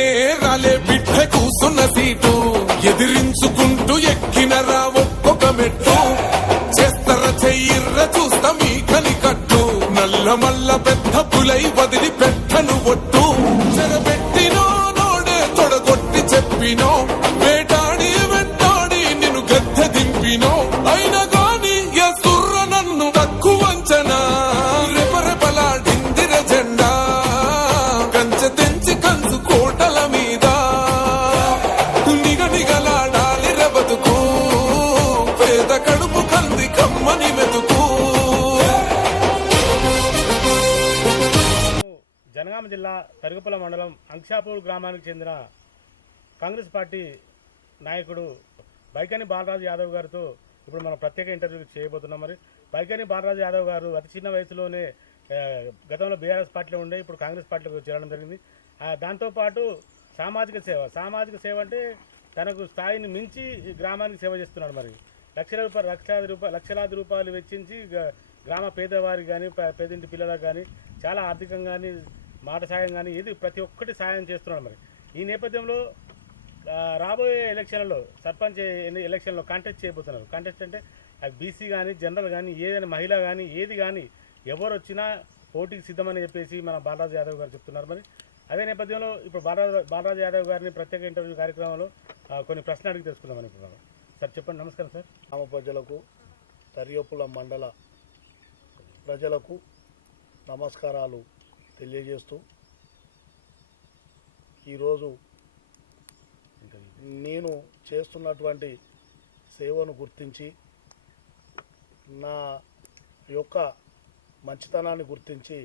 రానే రాలే బిడ్డ కూసున్న సీటు ఎదిరించుకుంటూ ఎక్కినరా ఒక్కొక్క మెట్టు చేస్తర చెయ్యిర్ర చూస్తా మీ కనికట్టు నల్ల మల్ల పెద్ద పులై వదిలి పెట్టను ఒట్టు చెరబెట్టినో నోడే తొడగొట్టి చెప్పినో వేటాడి వెంటాడి నిన్ను గద్దె దింపినో అయినా గాని ఎసుర్ర నన్ను తక్కువ అంచనా రెపరెపలాడిందిర జెండా కంచె తెంచి కంచు కోటల మీద నిగనిగలాడాలి రెబతుకు పేద కడుపు కంది కమ్మని మెతుకు. జనగామ జిల్లా తరుగుపల మండలం అంక్షాపూర్ గ్రామానికి చెందిన కాంగ్రెస్ పార్టీ నాయకుడు బైకాని బాలరాజు యాదవ్ గారితో ఇప్పుడు మనం ప్రత్యేక ఇంటర్వ్యూ చేయబోతున్నాం. మరి బైకాని బాలరాజు యాదవ్ గారు అతి చిన్న వయసులోనే గతంలో బీఆర్ఎస్ పార్టీలో ఉండే ఇప్పుడు కాంగ్రెస్ పార్టీలోకి చేరడం జరిగింది. దాంతోపాటు సామాజిక సేవ అంటే తనకు స్థాయిని మించి గ్రామానికి సేవ చేస్తున్నాడు. మరి లక్షలాది రూపాయలు వెచ్చించి గ్రామ పేదవారికి కానీ పేదింటి పిల్లలకు కానీ చాలా ఆర్థికంగా కానీ మాట సాయం కానీ ఇది ప్రతి ఒక్కటి సాయం చేస్తున్నాడు. మరి ఈ నేపథ్యంలో రాబోయే ఎలక్షన్లలో సర్పంచ్ ఎలక్షన్లో కాంటెస్ట్ చేయబోతున్నారు. కాంటెస్ట్ అంటే అది బీసీ కానీ జనరల్ కానీ ఏదైనా మహిళ కానీ ఏది కానీ ఎవరు వచ్చినా పోటీకి సిద్ధమని చెప్పేసి మన బాలరాజు యాదవ్ గారు చెప్తున్నారు. మరి అదే నేపథ్యంలో ఇప్పుడు బాలరాజు యాదవ్ గారిని ప్రత్యేక ఇంటర్వ్యూ కార్యక్రమంలో కొన్ని ప్రశ్నలు అడిగి తెలుసుకుందామని అనుకున్నాను. సార్ చెప్పండి. నమస్కారం సార్. గ్రామ ప్రజలకు తరియొప్పుల మండల ప్రజలకు నమస్కారాలు తెలియజేస్తూ ఈరోజు నేను చేస్తున్నటువంటి సేవను గుర్తించి నా యొక్క మంచితనాన్ని గుర్తించి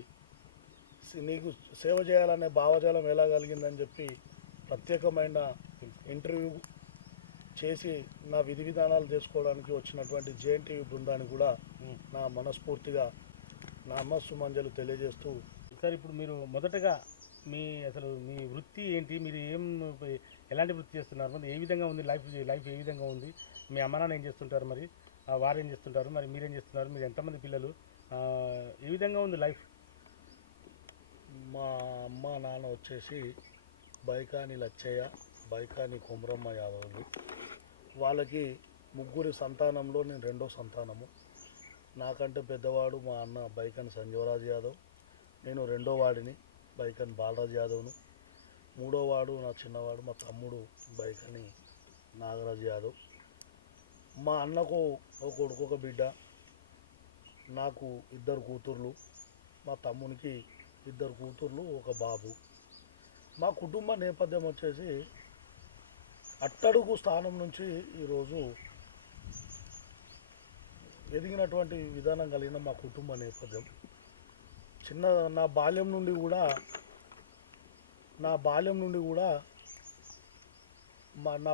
నీకు సేవ చేయాలనే భావజాలం ఎలా కలిగిందని చెప్పి ప్రత్యేకమైన ఇంటర్వ్యూ చేసి నా విధి విధానాలు చేసుకోవడానికి వచ్చినటువంటి జేఎన్టీవీ బృందానికి కూడా నా మనస్ఫూర్తిగా నా నమస్సుమంజలు తెలియజేస్తూ సార్ ఇప్పుడు మీరు మొదటగా అసలు మీ వృత్తి ఏంటి, మీరు ఎలాంటి వృత్తి చేస్తున్నారు, మరి ఏ విధంగా ఉంది లైఫ్ ఏ విధంగా ఉంది, మీ అమ్మ నాన్న ఏం చేస్తుంటారు, మరి వారు ఏం చేస్తుంటారు, మరి మీరేం చేస్తున్నారు, మీరు ఎంతమంది పిల్లలు, ఏ విధంగా ఉంది లైఫ్? మా అమ్మ నాన్న వచ్చేసి బైకాని లచ్చయ్య, బైకాని కొమరమ్మ యాదవులు. వాళ్ళకి ముగ్గురి సంతానంలో నేను రెండో సంతానము. నాకంటే పెద్దవాడు మా అన్న బైకాని సంజీవరాజు యాదవ్, నేను రెండో వాడిని బైకాని బాలరాజు యాదవ్ను, మూడో వాడు నా చిన్నవాడు మా తమ్ముడు బైకాని నాగరాజు యాదవ్. మా అన్నకు ఒక కొడుకు ఒక బిడ్డ, నాకు ఇద్దరు కూతుర్లు, మా తమ్మునికి ఇద్దరు కూతుర్లు ఒక బాబు. మా కుటుంబ నేపథ్యం వచ్చేసి అట్టడుగు స్థానం నుంచి ఈరోజు ఎదిగినటువంటి విధానం కలిగిన మా కుటుంబ నేపథ్యం. నా బాల్యం నుండి కూడా నా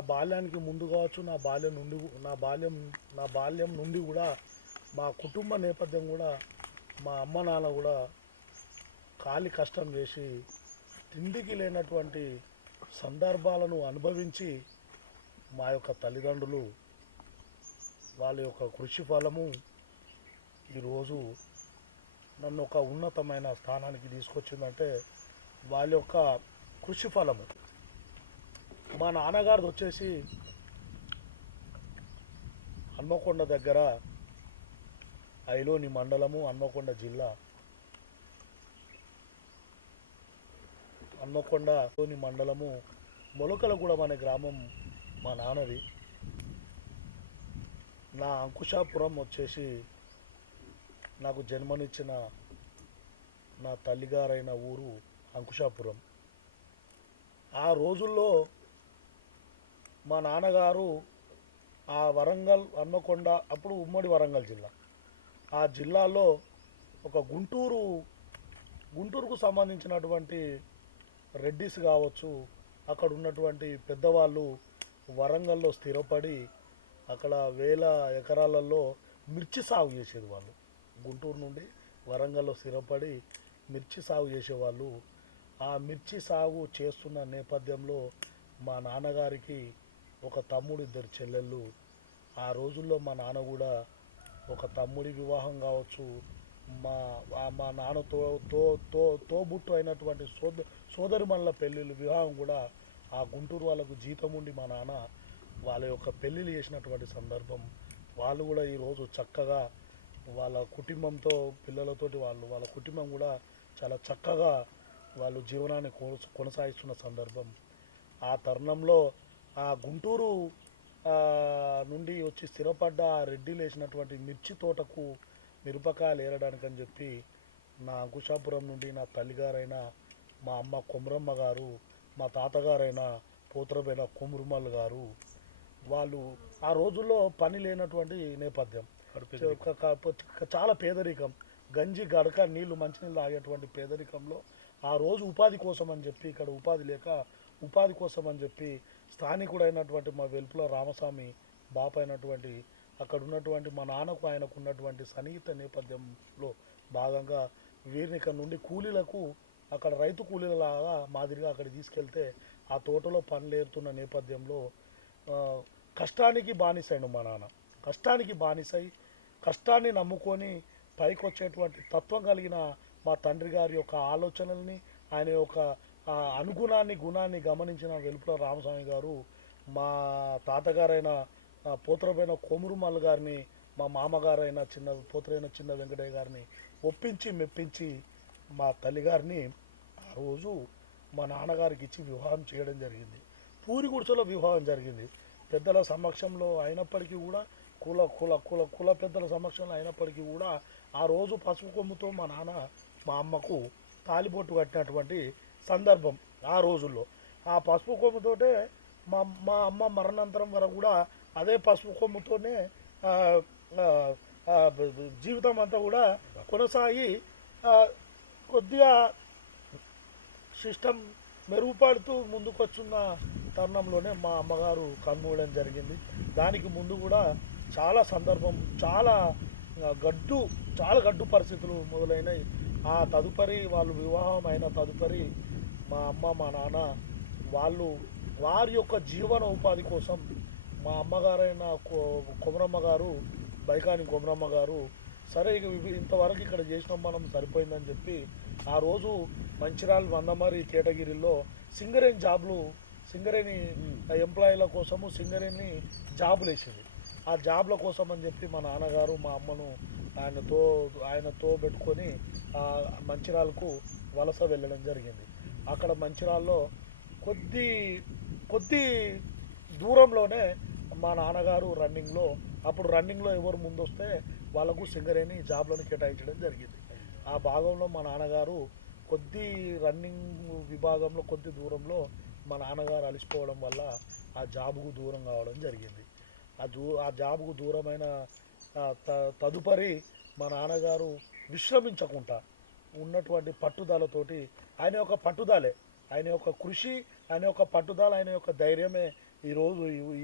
బాల్యానికి ముందు కావచ్చు, నా బాల్యం నుండి కూడా మా కుటుంబ నేపథ్యం కూడా మా అమ్మ నాన్న కూడా కాలి కష్టం చేసి తిండికి లేనటువంటి సందర్భాలను అనుభవించి మా యొక్క తల్లిదండ్రులు వాళ్ళ యొక్క కృషి ఫలము ఈరోజు నన్ను ఒక ఉన్నతమైన స్థానానికి తీసుకొచ్చిందంటే వాళ్ళ యొక్క కృషి ఫలము. మా నాన్నగారిది వచ్చేసి హన్మకొండ దగ్గర ఐలోని మండలము, హన్మకొండ జిల్లా, హన్మకొండలోని మండలము మొలకలగూడెం అనే గ్రామం మా నాన్నది. నా అంకుశాపురం వచ్చేసి నాకు జన్మనిచ్చిన నా తల్లిగారైన ఊరు అంకుశాపురం. ఆ రోజుల్లో మా నాన్నగారు ఆ వరంగల్, హన్మకొండ, అప్పుడు ఉమ్మడి వరంగల్ జిల్లా, ఆ జిల్లాలో ఒక గుంటూరుకు సంబంధించినటువంటి రెడ్డిస్ కావచ్చు, అక్కడ ఉన్నటువంటి పెద్దవాళ్ళు వరంగల్లో స్థిరపడి అక్కడ వేల ఎకరాలలో మిర్చి సాగు చేసేది. వాళ్ళు గుంటూరు నుండి వరంగల్లో స్థిరపడి మిర్చి సాగు చేసేవాళ్ళు. ఆ మిర్చి సాగు చేస్తున్న నేపథ్యంలో మా నాన్నగారికి ఒక తమ్ముడు, ఇద్దరు చెల్లెళ్ళు. ఆ రోజుల్లో మా నాన్న కూడా ఒక తమ్ముడి వివాహం కావచ్చు, మా నాన్న తోబుట్టు అయినటువంటి సోదరిమణుల పెళ్ళిళ్ళు వివాహం కూడా ఆ గుంటూరు వాళ్ళకు జీతం ఉండి మా నాన్న వాళ్ళ యొక్క పెళ్ళిళ్ళు చేసినటువంటి సందర్భం. వాళ్ళు కూడా ఈరోజు చక్కగా వాళ్ళ కుటుంబంతో పిల్లలతోటి వాళ్ళ కుటుంబం కూడా చాలా చక్కగా వాళ్ళు జీవనాన్ని కొనసాగిస్తున్న సందర్భం. ఆ తరుణంలో ఆ గుంటూరు ఆ, నుండి వచ్చి స్థిరపడ్డ ఆ రెడ్డిలు వేసినటువంటి మిర్చి తోటకు మిరపకాయలు ఏరడానికని చెప్పి నా అంకుశాపురం నుండి నా తల్లిగారైన మా అమ్మ కొమరమ్మ గారు, మా తాతగారైన పోత్రబైన కొమురుమల్ గారు, వాళ్ళు ఆ రోజుల్లో పని లేనటువంటి నేపథ్యం, చాలా పేదరికం, గంజి గడక నీళ్లు మంచినీళ్ళు తాగేటువంటి పేదరికంలో ఆ రోజు ఉపాధి కోసం అని చెప్పి, ఇక్కడ ఉపాధి లేక ఉపాధి కోసం అని చెప్పి స్థానికుడైనటువంటి మా వెలుపుల రామస్వామి బాప అయినటువంటి అక్కడ ఉన్నటువంటి మా నాన్నకు ఆయనకు ఉన్నటువంటి సన్నిహిత నేపథ్యంలో భాగంగా వీరిని ఇక్కడ నుండి కూలీలకు అక్కడ రైతు కూలీలలాగా మాదిరిగా అక్కడ తీసుకెళ్తే ఆ తోటలో పనులేరుతున్న నేపథ్యంలో కష్టానికి బానిసైన మా నాన్న, కష్టానికి బానిసై కష్టాన్ని నమ్ముకొని పైకి వచ్చేటువంటి తత్వం కలిగిన మా తండ్రి గారి యొక్క ఆలోచనల్ని, ఆయన యొక్క అనుగుణాన్ని గుణాన్ని గమనించిన వెలుపుల రామస్వామి గారు మా తాతగారైన పోత్రపైన కొమురుమల్ గారిని, మా మామగారైన పోత్రైన చిన్న వెంకటయ్య గారిని ఒప్పించి మెప్పించి మా తల్లిగారిని ఆ రోజు మా నాన్నగారికి ఇచ్చి వివాహం చేయడం జరిగింది. పూరి గుడిసెలో వివాహం జరిగింది. పెద్దల సమక్షంలో అయినప్పటికీ కూడా కుల కుల కుల కుల పెద్దల సమక్షంలో అయినప్పటికీ కూడా ఆ రోజు పసుపు కొమ్ముతో మా నాన్న మా అమ్మకు తాలిబొట్టు కట్టినటువంటి సందర్భం. ఆ రోజుల్లో ఆ పసుపు కొమ్ముతోటే మా అమ్మ మరణాంతరం వరకు కూడా అదే పసుపు కొమ్ముతోనే జీవితం అంతా కూడా కొనసాగి కొద్దిగా సిస్టమ్ మెరుగుపడుతూ ముందుకొచ్చున్న తరుణంలోనే మా అమ్మగారు కన్నుమూయడం జరిగింది. దానికి ముందు కూడా చాలా సందర్భం, చాలా గడ్డు పరిస్థితులు మొదలైనవి. ఆ తదుపరి వాళ్ళు వివాహం అయిన తదుపరి మా అమ్మ మా నాన్న వారి యొక్క జీవన ఉపాధి కోసం మా అమ్మగారైన కొమరమ్మ గారు, బైకాని కొమరమ్మ గారు, సరే ఇంతవరకు ఇక్కడ చేసినాం మనం సరిపోయిందని చెప్పి ఆ రోజు మంచిర్యాల మందమరి కేటగిరీలో సింగరేణి ఎంప్లాయీల కోసము సింగరేణి జాబులు వేసింది. ఆ జాబ్ల కోసం అని చెప్పి మా నాన్నగారు మా అమ్మను ఆయనతో పెట్టుకొని మంచిర్యాలకు వలస వెళ్ళడం జరిగింది. అక్కడ మంచిర్యాలలో కొద్ది దూరంలోనే మా నాన్నగారు అప్పుడు రన్నింగ్లో ఎవరు ముందొస్తే వాళ్ళకు సింగరేణి జాబ్లను కేటాయించడం జరిగింది. ఆ భాగంలో మా నాన్నగారు రన్నింగ్ విభాగంలో కొద్ది దూరంలో మా నాన్నగారు అలసిపోవడం వల్ల ఆ జాబుకు దూరం కావడం జరిగింది. ఆ జాబుకు దూరమైన తదుపరి మా నాన్నగారు విశ్రమించకుండా ఉన్నటువంటి పట్టుదలతోటి ఆయన యొక్క కృషి, ఆయన యొక్క పట్టుదల, ఆయన యొక్క ధైర్యమే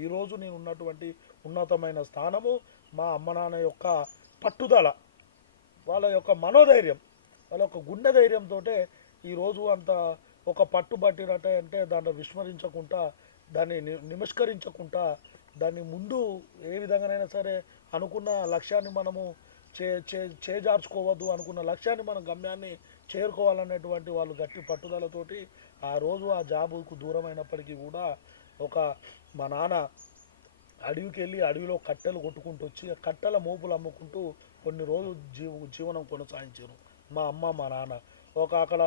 ఈరోజు నేను ఉన్నటువంటి ఉన్నతమైన స్థానము. మా అమ్మ నాన్న యొక్క పట్టుదల, వాళ్ళ యొక్క మనోధైర్యం, వాళ్ళ యొక్క గుండె ధైర్యంతో ఈరోజు అంత ఒక పట్టుబట్టినట్టే అంటే దాన్ని విస్మరించకుండా, దాన్ని నిమస్కరించకుండా, దాన్ని ముందు ఏ విధంగానైనా సరే అనుకున్న లక్ష్యాన్ని మనము చేజార్చుకోవద్దు, అనుకున్న లక్ష్యాన్ని మన గమ్యాన్ని చేరుకోవాలనేటువంటి వాళ్ళు గట్టి పట్టుదలతోటి ఆ రోజు ఆ జాబుకు దూరమైనప్పటికీ కూడా మా నాన్న అడవికి వెళ్ళి అడవిలో కట్టెలు కొట్టుకుంటూ వచ్చి ఆ కట్టెల మోపులు అమ్ముకుంటూ కొన్ని రోజులు జీవనం కొనసాగించారు మా అమ్మ మా నాన్న. అక్కడ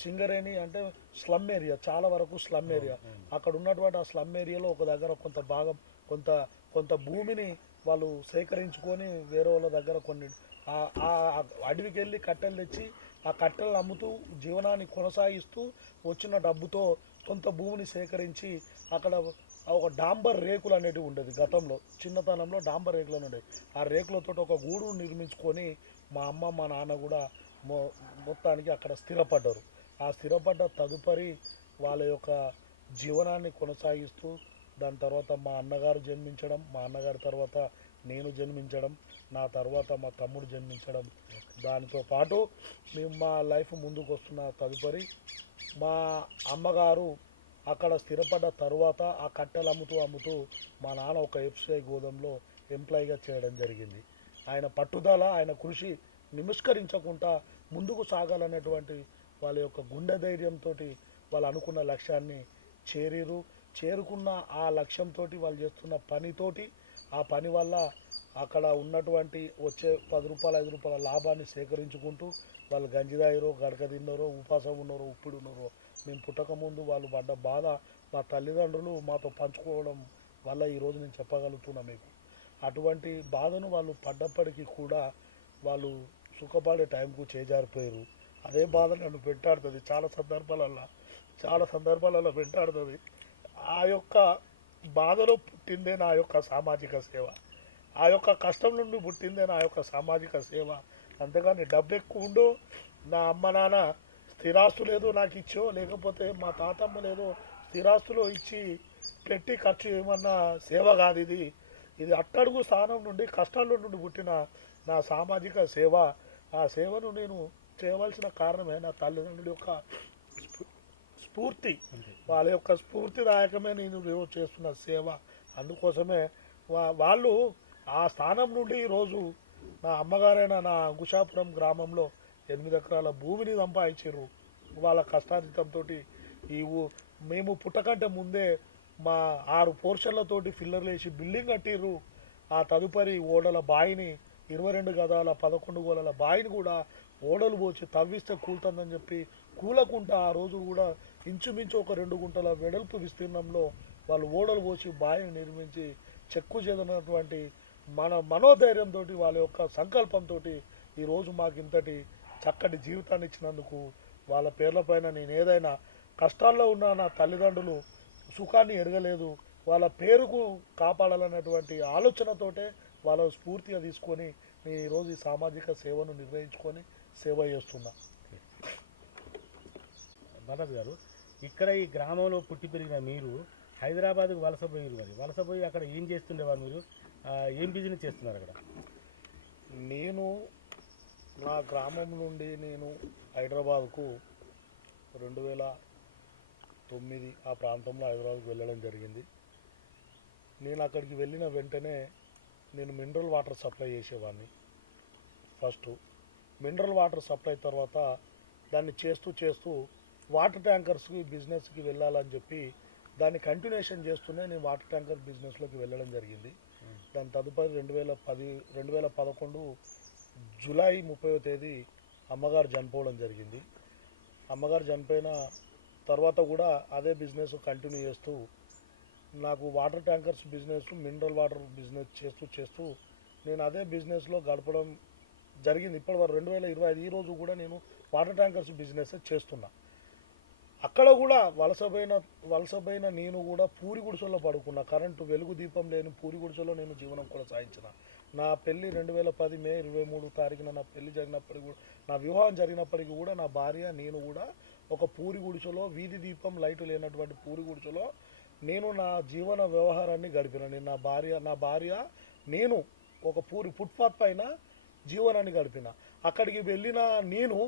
సింగరేణి అంటే స్లమ్ ఏరియా, చాలా వరకు స్లమ్ ఏరియా. అక్కడ ఉన్నటువంటి ఆ స్లమ్ ఏరియాలో ఒక దగ్గర కొంత భూమిని వాళ్ళు సేకరించుకొని వేరే వాళ్ళ దగ్గర ఆ అడవికి వెళ్ళి కట్టెలు తెచ్చి ఆ కట్టెలను అమ్ముతూ జీవనాన్ని కొనసాగిస్తూ వచ్చిన డబ్బుతో కొంత భూమిని సేకరించి అక్కడ ఒక డాంబర్ రేకులు అనేటివి ఉండేది. గతంలో చిన్నతనంలో డాంబర్ రేకులు ఉండేవి. ఆ రేకులతో ఒక గూడును నిర్మించుకొని మా అమ్మ మా నాన్న కూడా మొత్తానికి అక్కడ స్థిరపడ్డారు. ఆ స్థిరపడ్డ తదుపరి వాళ్ళ యొక్క జీవనాన్ని కొనసాగిస్తూ దాని తర్వాత మా అన్నగారు జన్మించడం, మా అన్నగారి తర్వాత నేను జన్మించడం, నా తర్వాత మా తమ్ముడు జన్మించడం, దానితో పాటు మేము మా లైఫ్ ముందుకు వస్తున్న తదుపరి మా అమ్మగారు అక్కడ స్థిరపడ్డ తరువాత ఆ కట్టెలు అమ్ముతూ మా నాన్న ఒక ఎఫ్సిఐ గోదాంలో ఎంప్లాయీగా చేయడం జరిగింది. ఆయన పట్టుదల, ఆయన కృషి నిమస్కరించకుండా ముందుకు సాగాలనేటువంటి వాళ్ళ యొక్క గుండె ధైర్యంతో వాళ్ళు అనుకున్న లక్ష్యాన్ని చేరుకున్న ఆ లక్ష్యంతో వాళ్ళు చేస్తున్న పనితోటి ఆ పని వల్ల అక్కడ ఉన్నటువంటి వచ్చే 10 రూపాయలు 5 రూపాయల లాభాన్ని సేకరించుకుంటూ వాళ్ళు గంజిదాయిరో గడక తిన్నారో ఉపాసం ఉన్నారో ఉప్పుడు ఉన్నారో మేము పుట్టక ముందు వాళ్ళు పడ్డ బాధ మా తల్లిదండ్రులు మాతో పంచుకోవడం వల్ల ఈరోజు నేను చెప్పగలుగుతున్నా మీకు. అటువంటి బాధను వాళ్ళు పడ్డప్పటికీ కూడా వాళ్ళు సుఖపడే టైంకు చేజారిపోయారు. అదే బాధ నన్ను వెంటాడుతుంది చాలా సందర్భాలలో వెంటాడుతుంది. ఆ యొక్క బాధలో పుట్టిందే నా యొక్క సామాజిక సేవ, ఆ యొక్క కష్టం నుండి పుట్టిందే నా యొక్క సామాజిక సేవ. అంతేగాని డబ్బు ఎక్కువ ఉండు నా అమ్మ నాన్న స్థిరాస్తులు ఏదో నాకు ఇచ్చో లేకపోతే మా తాతమ్మ లేదో స్థిరాస్తులు ఇచ్చి పెట్టి ఖర్చు ఏమన్నా సేవ కాదు ఇది. ఇది అట్టడుగు స్థానం నుండి కష్టాల నుండి పుట్టిన నా సామాజిక సేవ. ఆ సేవను నేను చేయవలసిన కారణమే నా తల్లిదండ్రుల యొక్క స్ఫూర్తి, వాళ్ళ యొక్క స్ఫూర్తిదాయకమే నేను చేస్తున్న సేవ. అందుకోసమే వాళ్ళు ఆ స్థానం నుండి ఈరోజు నా అమ్మగారైన నా అంకుశాపురం గ్రామంలో 8 ఎకరాల భూమిని సంపాదించారు. వాళ్ళ కష్టార్జితంతో మేము పుట్టకంటే ముందే మా 6 పోర్షన్లతోటి ఫిల్లర్లు వేసి బిల్డింగ్ కట్టిర్రు. ఆ తదుపరి ఓడల బాయిని 22 గదాల 11 గోళాల బాయిని కూడా ఓడలు పోచి తవ్విస్తే కూలుతుందని చెప్పి కూలకుంటా ఆ రోజు కూడా ఇంచుమించు ఒక 2 గుంటల వెడల్పు విస్తీర్ణంలో వాళ్ళు ఓడలు పోసి బాయిని నిర్మించి చెక్కు చెదనటువంటి మనోధైర్యంతో వాళ్ళ యొక్క సంకల్పంతో ఈరోజు మాకు ఇంతటి చక్కటి జీవితాన్ని ఇచ్చినందుకు వాళ్ళ పేర్లపైన నేను ఏదైనా కష్టాల్లో ఉన్న నా తల్లిదండ్రులు సుఖాన్ని ఎరగలేదు, వాళ్ళ పేరుకు కాపాడాలనేటువంటి ఆలోచనతోటే వాళ్ళ స్ఫూర్తిగా తీసుకొని నేను ఈరోజు ఈ సామాజిక సేవను నిర్వహించుకొని సేవ చేస్తున్నా. బాలాజీ గారు, ఇక్కడ ఈ గ్రామంలో పుట్టి పెరిగిన మీరు హైదరాబాద్కు వలసపోయారు. మరి వలసపోయి అక్కడ ఏం చేస్తుండేవారు మీరు? ఏం బిజినెస్ చేస్తున్నారు అక్కడ? నేను నా గ్రామం నుండి నేను హైదరాబాద్కు 2009 ఆ ప్రాంతంలో హైదరాబాద్కు వెళ్ళడం జరిగింది. నేను అక్కడికి వెళ్ళిన వెంటనే నేను మినరల్ వాటర్ సప్లై చేసేవాడిని. ఫస్ట్ మినరల్ వాటర్ సప్లై తర్వాత దాన్ని చేస్తూ వాటర్ ట్యాంకర్స్కి బిజినెస్కి వెళ్ళాలని చెప్పి దాన్ని కంటిన్యూషన్ చేస్తూనే నేను వాటర్ ట్యాంకర్ బిజినెస్లోకి వెళ్ళడం జరిగింది. దాని తదుపరి 2011 జూలై 30వ తేదీ అమ్మగారు చనిపోవడం జరిగింది. అమ్మగారు చనిపోయిన తర్వాత కూడా అదే బిజినెస్ కంటిన్యూ చేస్తూ నాకు water tankers business mineral water business చేస్తూ నేను అదే బిజినెస్లో గడపడం జరిగింది. ఇప్పటివరకు 2025 ఈ రోజు కూడా నేను వాటర్ ట్యాంకర్స్ బిజినెస్ చేస్తున్నా. అక్కడ కూడా వలసపోయిన నేను కూడా పూరి గుడిసెల్లో పడుకున్నా. కరెంటు వెలుగు దీపం లేని పూరి గుడిసెలో నేను జీవనం కొనసాగించిన. నా పెళ్ళి 2010 మే 23 తారీఖున నా పెళ్ళి జరిగినప్పటికీ కూడా నా వివాహం జరిగినప్పటికీ కూడా నా భార్య నేను కూడా ఒక పూరి గుడిసెలో వీధి దీపం లైటు లేనటువంటి పూరి గుడిసెలో నేను నా జీవన వ్యవహారాన్ని గడిపిన. నేను నా భార్య నేను ఒక పూరి ఫుట్పాత్ పైన జీవనాన్ని గడిపిన. అక్కడికి వెళ్ళిన నేను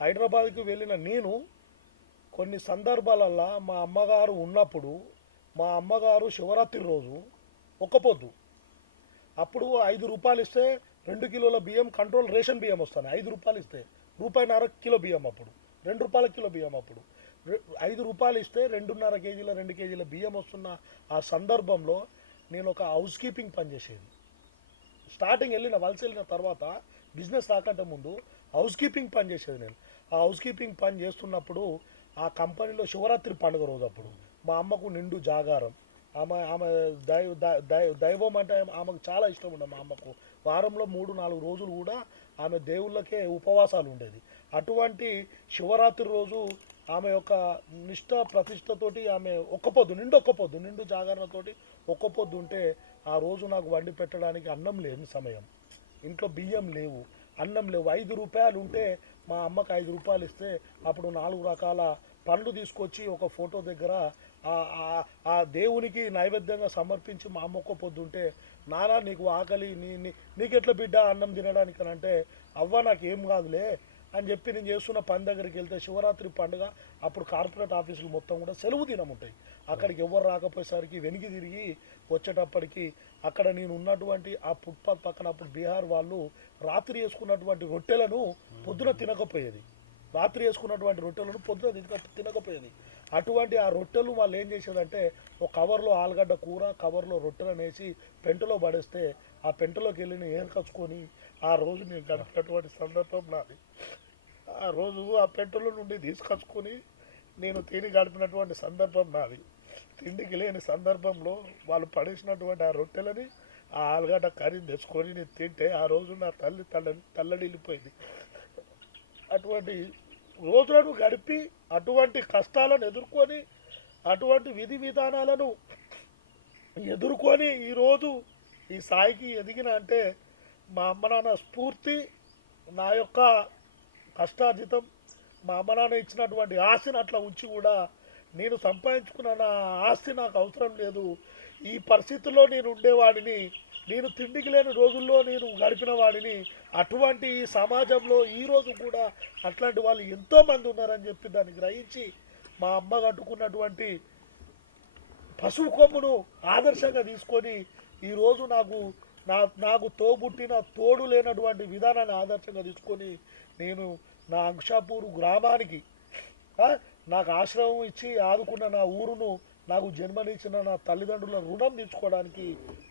హైదరాబాద్కి వెళ్ళిన నేను కొన్ని సందర్భాలల్లో మా అమ్మగారు ఉన్నప్పుడు మా అమ్మగారు శివరాత్రి రోజు ఒక్కపొద్దు, అప్పుడు 5 రూపాయలు ఇస్తే 2 కిలోల బియ్యం కంట్రోల్ రేషన్ బియ్యం వస్తాయి. 5 రూపాయలు ఇస్తే ₹1.5 కిలో బియ్యం, అప్పుడు ₹2 కిలో బియ్యం, అప్పుడు 5 రూపాయలు ఇస్తే 2.5 కేజీల 2 కేజీల బియ్యం వస్తున్న ఆ సందర్భంలో నేను ఒక హౌస్ కీపింగ్ పని చేసేది. స్టార్టింగ్ వలస వెళ్ళిన తర్వాత బిజినెస్ రాకంటే ముందు హౌస్ కీపింగ్ పని చేసేది నేను. ఆ హౌస్ కీపింగ్ పని చేస్తున్నప్పుడు ఆ కంపెనీలో శివరాత్రి పండుగ రోజు అప్పుడు మా అమ్మకు నిండు జాగారం. ఆమె దైవం అంటే ఆమెకు చాలా ఇష్టం ఉండే. మా అమ్మకు వారంలో 3-4 రోజులు కూడా ఆమె దేవుళ్ళకే ఉపవాసాలు ఉండేది. అటువంటి శివరాత్రి రోజు ఆమె యొక్క నిష్ఠ ప్రతిష్టతోటి ఆమె నిండు జాగరణతోటి ఒక్కపొద్దు ఉంటే ఆ రోజు నాకు వండి పెట్టడానికి అన్నం లేని సమయం, ఇంట్లో బియ్యం లేవు, అన్నం లేవు. 5 రూపాయలు ఉంటే మా అమ్మకి 5 రూపాయలు ఇస్తే అప్పుడు 4 రకాల పండ్లు తీసుకొచ్చి ఒక ఫోటో దగ్గర ఆ దేవునికి నైవేద్యంగా సమర్పించి మా అమ్మ ఒక్క పొద్దుంటే, నానా నీకు ఆకలి నీకెట్లా బిడ్డ అన్నం తినడానికి అని అంటే, అవ్వ నాకేం కాదులే అని చెప్పి నేను చేస్తున్న పని దగ్గరికి వెళ్తే శివరాత్రి పండుగ అప్పుడు కార్పొరేట్ ఆఫీసులు మొత్తం కూడా సెలవు దినం ఉంటాయి. అక్కడికి ఎవరు రాకపోయేసరికి వెనక్కి తిరిగి వచ్చేటప్పటికి అక్కడ నేను ఉన్నటువంటి ఆ ఫుట్పాత్ పక్కన అప్పుడు బీహార్ వాళ్ళు రాత్రి వేసుకున్నటువంటి రొట్టెలను పొద్దున తినకపోయేది. రాత్రి వేసుకున్నటువంటి రొట్టెలను పొద్దున తినకపోయేది. అటువంటి ఆ రొట్టెలు వాళ్ళు ఏం చేసేదంటే ఒక కవర్లో ఆలుగడ్డ కూర, కవర్లో రొట్టెలను వేసి పెంటలో పడేస్తే ఆ పెంటలోకి వెళ్ళి నేను ఏర్కొచ్చుకొని ఆ రోజు నేను గడిపినటువంటి సందర్భం నాది. ఆ రోజు ఆ పెంటలో నుండి తీసుకొచ్చుకొని నేను తిని గడిపినటువంటి సందర్భం నాది. తిండికి లేని సందర్భంలో వాళ్ళు పడేసినటువంటి ఆ రొట్టెలని ఆ ఆలుగడ్డ కర్రీని తెచ్చుకొని నేను తింటే ఆ రోజు నా తల్లి తల్లడిల్లిపోయింది. అటువంటి రోజులను గడిపి అటువంటి కష్టాలను ఎదుర్కొని అటువంటి విధి విధానాలను ఎదుర్కొని ఈరోజు ఈ స్థాయికి ఎదిగిన అంటే మా అమ్మ నాన్న స్ఫూర్తి, నా యొక్క కష్టార్జితం, మా అమ్మ నాన్న ఇచ్చినటువంటి ఆస్తిని అట్లా ఉంచి కూడా నేను సంపాదించుకున్న నా ఆస్తి నాకు అవసరం లేదు, ఈ పరిస్థితుల్లో నేను ఉండేవాడిని, నేను తిండికి లేని రోజుల్లో నేను గడిపిన వాడిని, అటువంటి ఈ సమాజంలో ఈరోజు కూడా అట్లాంటి వాళ్ళు ఎంతోమంది ఉన్నారని చెప్పి దాన్ని గ్రహించి మా అమ్మ కట్టుకున్నటువంటి పశువు కొమ్మును ఆదర్శంగా తీసుకొని ఈరోజు నాకు తోబుట్టిన తోడు లేనటువంటి విధానాన్ని ఆదర్శంగా తీసుకొని నేను నా అంక్షాపూర్ గ్రామానికి నాకు ఆశ్రమం ఇచ్చి ఆదుకున్న నా ఊరును, నాకు జన్మనిచ్చిన నా తల్లిదండ్రుల రుణం తీర్చుకోవడానికి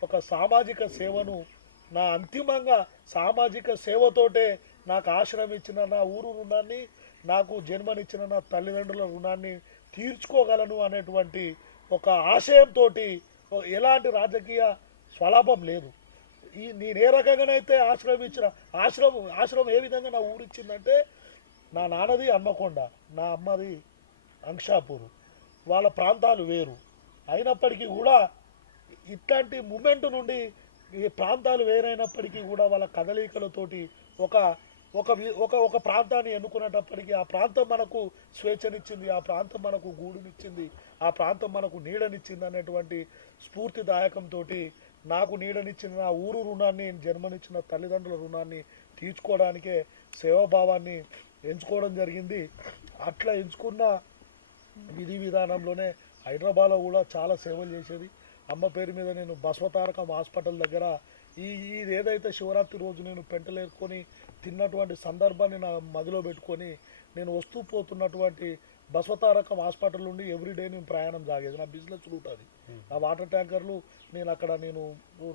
ఒక సామాజిక సేవను నా అంతిమంగా సామాజిక సేవతోటే నాకు ఆశ్రమం ఇచ్చిన నా ఊరు రుణాన్ని, నాకు జన్మనిచ్చిన నా తల్లిదండ్రుల రుణాన్ని తీర్చుకోగలను అనేటువంటి ఒక ఆశయంతో ఎలాంటి రాజకీయ స్వలాభం లేదు. నేను ఏ రకంగానైతే ఆశ్రమం ఇచ్చిన ఆశ్రమం ఏ విధంగా నా ఊరు ఇచ్చిందంటే, నా నాన్నది హన్మకొండ, నా అమ్మది అంక్షాపూరు, వాళ్ళ ప్రాంతాలు వేరు అయినప్పటికీ కూడా ఇట్లాంటి మూమెంట్ నుండి ఈ ప్రాంతాలు వేరైనప్పటికీ కూడా వాళ్ళ కదలికలతోటి ఒక ఒక ఒక ఒక ప్రాంతాన్ని ఎన్నుకునేటప్పటికీ ఆ ప్రాంతం మనకు స్వేచ్ఛనిచ్చింది, ఆ ప్రాంతం మనకు గూడునిచ్చింది, ఆ ప్రాంతం మనకు నీడనిచ్చింది అనేటువంటి స్ఫూర్తిదాయకంతో నాకు నీడనిచ్చిన నా ఊరు రుణాన్ని, జన్మనిచ్చిన తల్లిదండ్రుల రుణాన్ని తీర్చుకోవడానికే సేవాభావాన్ని ఎంచుకోవడం జరిగింది. అట్లా ఎంచుకున్న విధి విధానంలోనే హైదరాబాద్లో కూడా చాలా సేవలు చేసేది. అమ్మ పేరు మీద నేను బసవతారకం హాస్పిటల్ దగ్గర ఇది ఏదైతే శివరాత్రి రోజు నేను పెంటలేరుకొని తిన్నటువంటి సందర్భాన్ని నా మదిలో పెట్టుకొని నేను వస్తూ పోతున్నటువంటి బసవతారకం హాస్పిటల్ నుండి ఎవ్రీడే నేను ప్రయాణం సాగేది. నా బిజినెస్ రూట్ అది. నా వాటర్ ట్యాంకర్లు నేను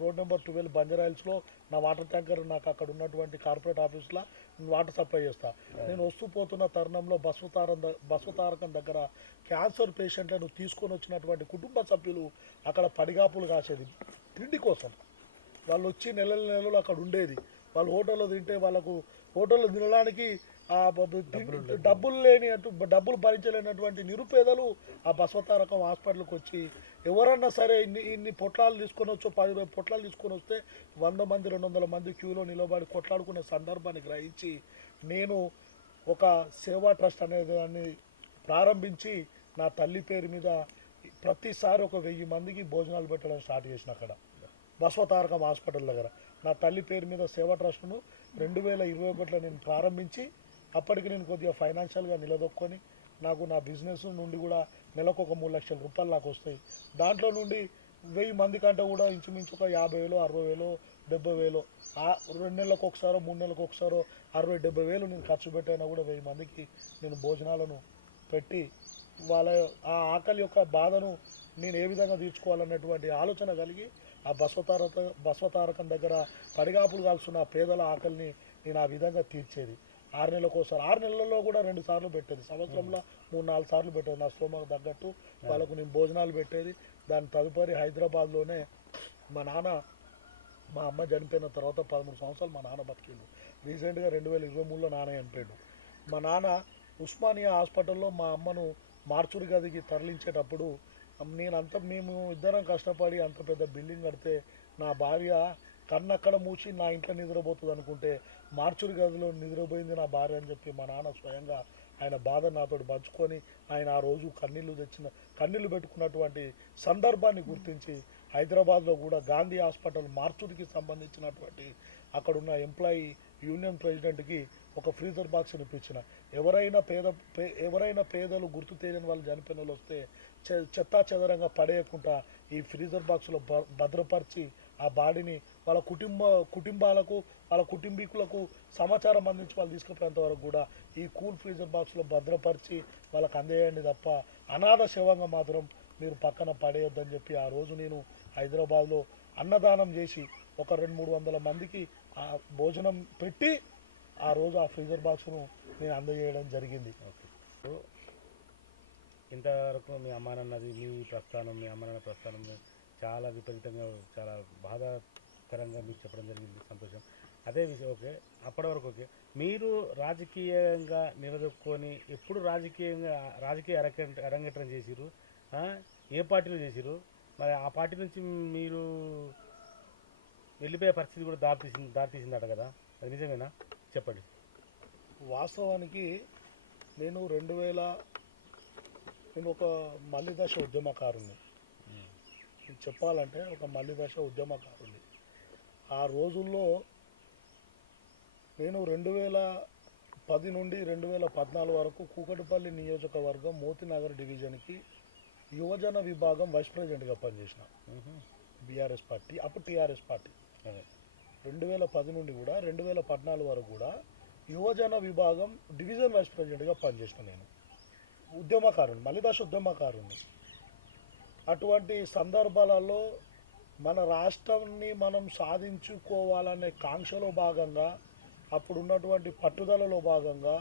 రోడ్ నెంబర్ 12 బంజారాయిల్స్లో నా వాటర్ ట్యాంకర్ నాకు అక్కడ ఉన్నటువంటి కార్పొరేట్ ఆఫీస్లో నేను వాటర్ సప్లై చేస్తాను. నేను వస్తూ పోతున్న తరుణంలో బసవతారకం దగ్గర క్యాన్సర్ పేషెంట్లను తీసుకొని వచ్చినటువంటి కుటుంబ సభ్యులు అక్కడ పడిగాపులు కాసేది తిండి కోసం. వాళ్ళు వచ్చి నెలలు అక్కడ ఉండేది. వాళ్ళు హోటల్లో తింటే వాళ్ళకు హోటల్లో తినడానికి డబ్బులు లేని డబ్బులు భరించలేనటువంటి నిరుపేదలు ఆ బసవతారకం హాస్పిటల్కి వచ్చి ఎవరన్నా సరే ఇన్ని పొట్లాలు తీసుకొని వచ్చో 10 పొట్లాలు తీసుకొని వస్తే 100 మంది 200 మంది క్యూలో నిలబడి కొట్లాడుకునే సందర్భాన్ని గ్రహించి నేను ఒక సేవా ట్రస్ట్ అనే దాన్ని ప్రారంభించి నా తల్లి పేరు మీద ప్రతిసారి ఒక 1000 మందికి భోజనాలు పెట్టడం స్టార్ట్ చేసిన అక్కడ బసవతారకం హాస్పిటల్ దగ్గర. నా తల్లి పేరు మీద సేవా ట్రస్ట్ను 2021లో నేను ప్రారంభించి అప్పటికి నేను కొద్దిగా ఫైనాన్షియల్గా నిలదొక్కొని నాకు నా బిజినెస్ నుండి కూడా నెలకు ఒక 3 లక్షల రూపాయలు నాకు వస్తాయి. దాంట్లో నుండి 1000 మంది కంటే కూడా ఇంచుమించు ఒక 50,000 60,000 70,000 2 నెలలకు ఒకసారో 3 నెలలకు ఒకసారో 60,000 70,000 నేను ఖర్చు పెట్టైనా కూడా 1000 మందికి నేను భోజనాలను పెట్టి వాళ్ళ ఆ ఆకలి యొక్క బాధను నేను ఏ విధంగా తీర్చుకోవాలనేటువంటి ఆలోచన కలిగి ఆ బసవతారకం దగ్గర పడిగాపులు కాల్చున్న పేదల ఆకలిని నేను ఆ విధంగా తీర్చేది. 6 నెలలకు ఒకసారి 6 నెలల్లో కూడా 2 సార్లు పెట్టేది, సంవత్సరంలో 3-4 సార్లు పెట్టేది. నా స్తోమకు తగ్గట్టు వాళ్ళకు నేను భోజనాలు పెట్టేది. దాని తదుపరి హైదరాబాద్లోనే మా అమ్మ చనిపోయిన తర్వాత 13 సంవత్సరాలు మా నాన్న బతికిండు. రీసెంట్గా 2023లో నాన్న చనిపోయాడు. మా నాన్న ఉస్మానియా హాస్పిటల్లో మా అమ్మను మార్చురి గదికి తరలించేటప్పుడు మేము ఇద్దరం కష్టపడి అంత పెద్ద బిల్డింగ్ కడితే నా భార్య కన్నక్కడ మూసి నా ఇంట్లో నిద్రపోతుంది అనుకుంటే మార్చురి గదిలో నిద్రపోయింది నా భార్య అని చెప్పి మా నాన్న స్వయంగా ఆయన బాధ నాతో పంచుకొని ఆయన ఆ రోజు కన్నీళ్లు పెట్టుకున్నటువంటి సందర్భాన్ని గుర్తించి హైదరాబాద్లో కూడా గాంధీ హాస్పిటల్ మార్చురికి సంబంధించినటువంటి అక్కడున్న ఎంప్లాయీ యూనియన్ ప్రెసిడెంట్కి ఒక ఫ్రీజర్ బాక్స్ ఇప్పించిన. ఎవరైనా పేదలు గుర్తు తెలియని వాళ్ళు చనిపోయిన వాళ్ళు వస్తే చెత్తా చెదరంగా పడేయకుండా ఈ ఫ్రీజర్ బాక్స్లో భద్రపరిచి ఆ బాడీని వాళ్ళ కుటుంబాలకు వాళ్ళ కుటుంబీకులకు సమాచారం అందించి వాళ్ళు తీసుకుపోయేంత వరకు కూడా ఈ కూల్ ఫ్రీజర్ బాక్స్లో భద్రపరిచి వాళ్ళకి అందేయండి తప్ప అనాథ శవంగా మాత్రం మీరు పక్కన పడేయొద్దని చెప్పి ఆ రోజు నేను హైదరాబాద్లో అన్నదానం చేసి ఒక 200-300 మందికి ఆ భోజనం పెట్టి ఆ రోజు ఆ ఫ్రీజర్ బాక్స్ను నేను అందజేయడం జరిగింది. సో ఇంతవరకు మీ అమ్మానన్నది మీ ప్రస్థానం మీ అమ్మానాన్న ప్రస్థానం చాలా విపరీతంగా చాలా బాధాకరంగా మీకు చెప్పడం జరిగింది. సంతోషం. అదే విషయం ఓకే, అప్పటి వరకు ఓకే. మీరు రాజకీయంగా నిలదొక్కుని ఎప్పుడు రాజకీయ అరంగేట్రం చేసిరు, ఏ పార్టీలో చేసిరు, మరి ఆ పార్టీ నుంచి మీరు వెళ్ళిపోయే పరిస్థితి కూడా దారితీసిందట కదా, అది నిజమేనా? చెప్పండి. వాస్తవానికి నేను నేను ఒక మల్లిదశ ఉద్యమకారుని చెప్పాలంటే ఒక మల్లిదశ ఉద్యమకారుని. ఆ రోజుల్లో నేను 2010 నుండి 2014 వరకు కూకటిపల్లి నియోజకవర్గం మోతినగర్ డివిజన్కి యువజన విభాగం వైస్ ప్రెసిడెంట్గా పనిచేసిన బీఆర్ఎస్ పార్టీ, అప్పుడు టీఆర్ఎస్ పార్టీ. 2010 నుండి కూడా 2014 వరకు కూడా యువజన విభాగం డివిజన్ వైస్ ప్రెసిడెంట్గా పనిచేసిన నేను ఉద్యమకారుని, మల్లిదాస్ ఉద్యమకారుని. అటువంటి సందర్భాలలో మన రాష్ట్రాన్ని మనం సాధించుకోవాలనే కాంక్షలో భాగంగా అప్పుడు ఉన్నటువంటి పట్టుదలలో భాగంగా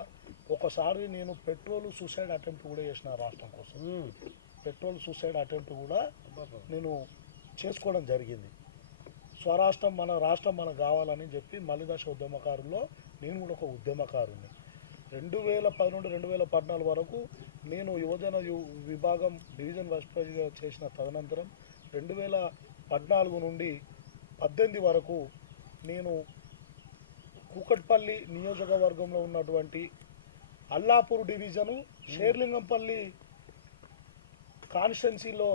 ఒకసారి నేను పెట్రోల్ సూసైడ్ అటెంప్ట్ కూడా చేసిన రాష్ట్రం కోసం. పెట్రోల్ సూసైడ్ అటెంప్ట్ కూడా నేను చేసుకోవడం జరిగింది. స్వరాష్ట్రం మన రాష్ట్రం మనకు కావాలని చెప్పి మల్లిదశ ఉద్యమకారుల్లో నేను కూడా ఒక ఉద్యమకారుని. 2010 నుండి 2014 వరకు నేను యువజన విభాగం డివిజన్ వైస్ ప్రెసిడెంట్గా చేసిన తదనంతరం 2014 నుండి 18 వరకు నేను కూకట్పల్లి నియోజకవర్గంలో ఉన్నటువంటి అల్లాపూర్ డివిజను, షేర్లింగంపల్లి కాన్స్టిట్యున్సీలో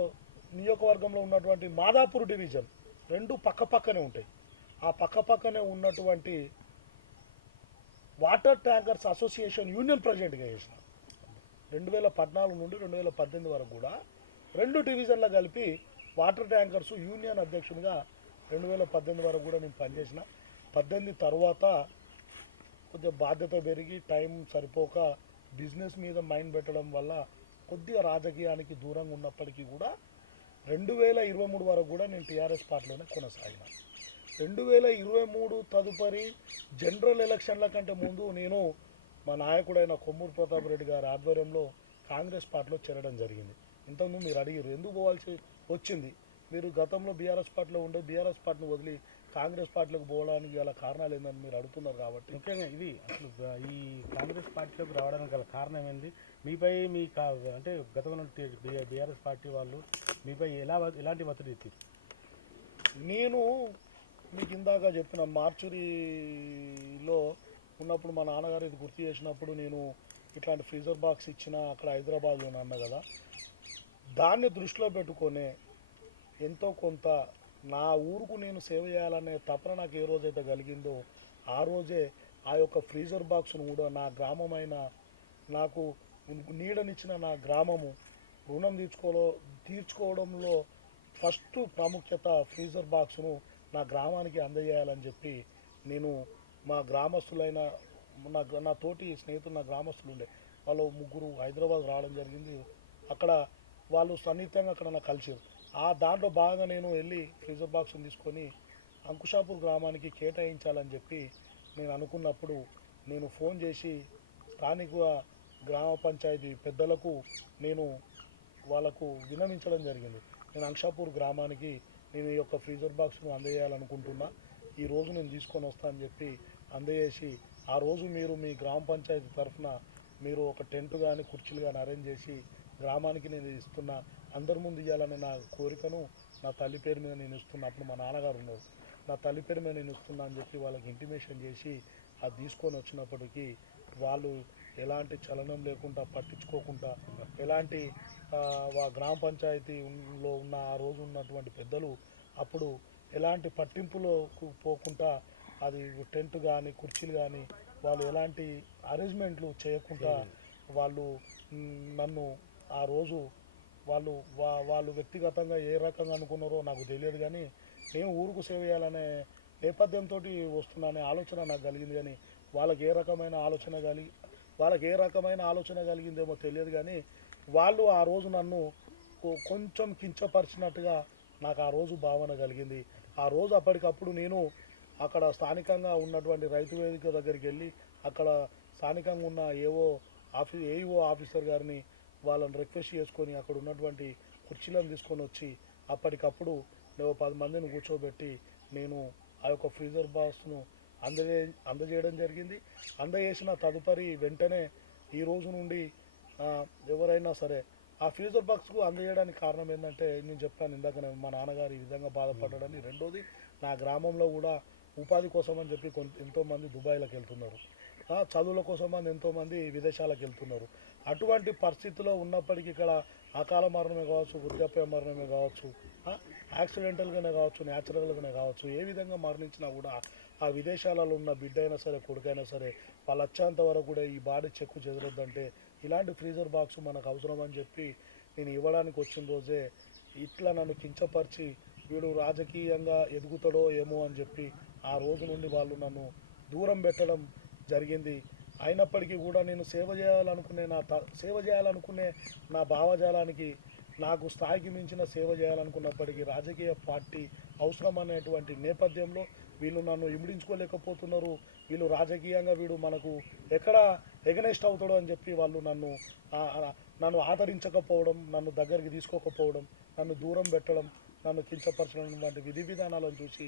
నియోజకవర్గంలో ఉన్నటువంటి మాదాపూర్ డివిజన్ రెండు పక్కపక్కనే ఉంటాయి. ఆ పక్కపక్కనే ఉన్నటువంటి వాటర్ ట్యాంకర్స్ అసోసియేషన్ యూనియన్ ప్రెసిడెంట్గా చేసిన 2014 నుండి 2018 వరకు కూడా 2 డివిజన్ల కలిపి వాటర్ ట్యాంకర్స్ యూనియన్ అధ్యక్షునిగా 2018 వరకు కూడా నేను పనిచేసిన. 18 తర్వాత కొద్దిగా బాధ్యత పెరిగి టైం సరిపోక బిజినెస్ మీద మైండ్ పెట్టడం వల్ల కొద్దిగా రాజకీయానికి దూరంగా ఉన్నప్పటికీ కూడా 2023 వరకు కూడా నేను టీఆర్ఎస్ పార్టీలోనే కొనసాగిన. 2023 తదుపరి జనరల్ ఎలక్షన్ల కంటే ముందు నేను మా నాయకుడైన కొమ్మూరు ప్రతాప్ రెడ్డి గారి ఆధ్వర్యంలో కాంగ్రెస్ పార్టీలో చేరడం జరిగింది. ఇంతకుముందు మీరు అడిగారు ఎందుకు పోవాల్సి వచ్చింది, మీరు గతంలో బీఆర్ఎస్ పార్టీలో ఉండే బీఆర్ఎస్ పార్టీని వదిలి కాంగ్రెస్ పార్టీలోకి పోవడానికి గల కారణాలు ఏందని మీరు అడుగుతున్నారు. కాబట్టి ముఖ్యంగా ఇది అసలు ఈ కాంగ్రెస్ పార్టీలోకి రావడానికి గల కారణం ఏంది, మీపై అంటే గతంలో బీఆర్ఎస్ పార్టీ వాళ్ళు మీపై ఎలాంటి ఒత్తిడి ఇచ్చారు? నేను మీకు ఇందాక చెప్పిన మార్చురీలో ఉన్నప్పుడు మా నాన్నగారు ఇది గుర్తు చేసినప్పుడు నేను ఇట్లాంటి ఫ్రీజర్ బాక్స్ ఇచ్చిన అక్కడ హైదరాబాద్లో అన్న కదా, దాన్ని దృష్టిలో పెట్టుకొని ఎంతో కొంత నా ఊరుకు నేను సేవ చేయాలనే తపన నాకు ఏ రోజైతే కలిగిందో ఆ రోజే ఆ యొక్క ఫ్రీజర్ బాక్స్ను కూడా నా గ్రామమైన నాకు నీడనిచ్చిన నా గ్రామము రుణం తీర్చుకోవడంలో ఫస్ట్ ప్రాముఖ్యత ఫ్రీజర్ బాక్స్ను నా గ్రామానికి అందజేయాలని చెప్పి నేను మా గ్రామస్తులైన నా తోటి స్నేహితులు నా గ్రామస్తులు ఉండే వాళ్ళు 3 హైదరాబాద్ రావడం జరిగింది. అక్కడ వాళ్ళు సన్నిహితంగా అక్కడ నాకు కలిసారు. ఆ దాంట్లో బాగా నేను వెళ్ళి ఫ్రీజర్ బాక్స్ని తీసుకొని అంకుషాపూర్ గ్రామానికి కేటాయించాలని చెప్పి నేను అనుకున్నప్పుడు నేను ఫోన్ చేసి స్థానిక గ్రామ పంచాయతీ పెద్దలకు నేను వాళ్ళకు విన్నవించడం జరిగింది. నేను అంకుషాపూర్ గ్రామానికి నేను ఈ యొక్క ఫ్రీజర్ బాక్స్ను అందజేయాలనుకుంటున్నా, ఈరోజు నేను తీసుకొని వస్తాను అని చెప్పి అందజేసి ఆ రోజు మీరు మీ గ్రామ పంచాయతీ తరఫున మీరు ఒక టెంట్ కానీ కుర్చీలు కానీ అరేంజ్ చేసి గ్రామానికి నేను ఇస్తున్నా, అందరి ముందు ఇవ్వాలనే నా కోరికను నా తల్లి పేరు మీద నేను ఇస్తున్నా. అప్పుడు మా నాన్నగారు ఉన్నారు, నా తల్లి పేరు మీద నేను ఇస్తున్నా అని చెప్పి వాళ్ళకి ఇంటిమేషన్ చేసి అది తీసుకొని వచ్చినప్పటికీ వాళ్ళు ఎలాంటి చలనం లేకుండా పట్టించుకోకుండా ఎలాంటి గ్రామ పంచాయతీలో ఉన్న ఆ రోజు ఉన్నటువంటి పెద్దలు అప్పుడు ఎలాంటి పట్టింపులోకి పోకుండా అది టెంట్ కానీ కుర్చీలు కానీ వాళ్ళు ఎలాంటి అరేంజ్మెంట్లు చేయకుండా వాళ్ళు నన్ను ఆ రోజు వాళ్ళు వ్యక్తిగతంగా ఏ రకంగా అనుకున్నారో నాకు తెలియదు, కానీ నేను ఊరుకు సేవ చేయాలనే నేపథ్యంతో వస్తున్న ఆలోచన నాకు కలిగింది. కానీ వాళ్ళకి ఏ రకమైన ఆలోచన కలిగిందేమో తెలియదు, కానీ వాళ్ళు ఆ రోజు నన్ను కొంచెం కించపరిచినట్టుగా నాకు ఆ రోజు భావన కలిగింది. ఆ రోజు అప్పటికప్పుడు నేను అక్కడ స్థానికంగా ఉన్నటువంటి రైతు వేదిక దగ్గరికి వెళ్ళి అక్కడ స్థానికంగా ఉన్న ఏఈఓ ఆఫీసర్ గారిని వాళ్ళని రిక్వెస్ట్ చేసుకొని అక్కడ ఉన్నటువంటి కుర్చీలను తీసుకొని వచ్చి అప్పటికప్పుడు నేను 10 మందిని కూర్చోబెట్టి నేను ఆ యొక్క ఫ్రీజర్ బాక్స్ను అందజేయడం జరిగింది. అందజేసిన తదుపరి వెంటనే ఈ రోజు నుండి ఎవరైనా సరే ఆ ఫ్రీజర్ బాక్స్కు అందజేయడానికి కారణం ఏంటంటే నేను చెప్పాను ఇందాక మా నాన్నగారు ఈ విధంగా బాధపడ్డాడని. రెండోది నా గ్రామంలో కూడా ఉపాధి కోసం అని చెప్పి ఎంతోమంది దుబాయ్లకు వెళ్తున్నారు, చదువుల కోసం అని ఎంతోమంది విదేశాలకు వెళ్తున్నారు. అటువంటి పరిస్థితిలో ఉన్నప్పటికీ ఇక్కడ అకాల మరణమే కావచ్చు, వృద్ధాప్య మరణమే కావచ్చు, యాక్సిడెంటల్గానే కావచ్చు, న్యాచురల్గానే కావచ్చు, ఏ విధంగా మరణించినా కూడా ఆ విదేశాలలో ఉన్న బిడ్డ అయినా సరే కొడుకైనా సరే వాళ్ళు వచ్చేంత వరకు కూడా ఈ బాడీ చెక్కు చెదరొద్దంటే ఇలాంటి ఫ్రీజర్ బాక్స్ మనకు అవసరం అని చెప్పి నేను ఇవ్వడానికి వచ్చిన రోజే ఇట్లా నన్ను కించపరిచి వీడు రాజకీయంగా ఎదుగుతాడో ఏమో అని చెప్పి ఆ రోజు నుండి వాళ్ళు నన్ను దూరం పెట్టడం జరిగింది. అయినప్పటికీ కూడా నేను సేవ చేయాలనుకునే నా భావజాలానికి నాకు స్థాయికి మించిన సేవ చేయాలనుకున్నప్పటికీ రాజకీయ పార్టీ అవసరం అనేటువంటి నేపథ్యంలో వీళ్ళు నన్ను ఇమిడించుకోలేకపోతున్నారు. వీళ్ళు రాజకీయంగా వీడు మనకు ఎక్కడ ఎగనెస్ట్ అవుతాడో అని చెప్పి వాళ్ళు నన్ను ఆదరించకపోవడం, నన్ను దగ్గరికి తీసుకోకపోవడం, నన్ను దూరం పెట్టడం, నన్ను కించపరచడం వంటి విధి విధానాలను చూసి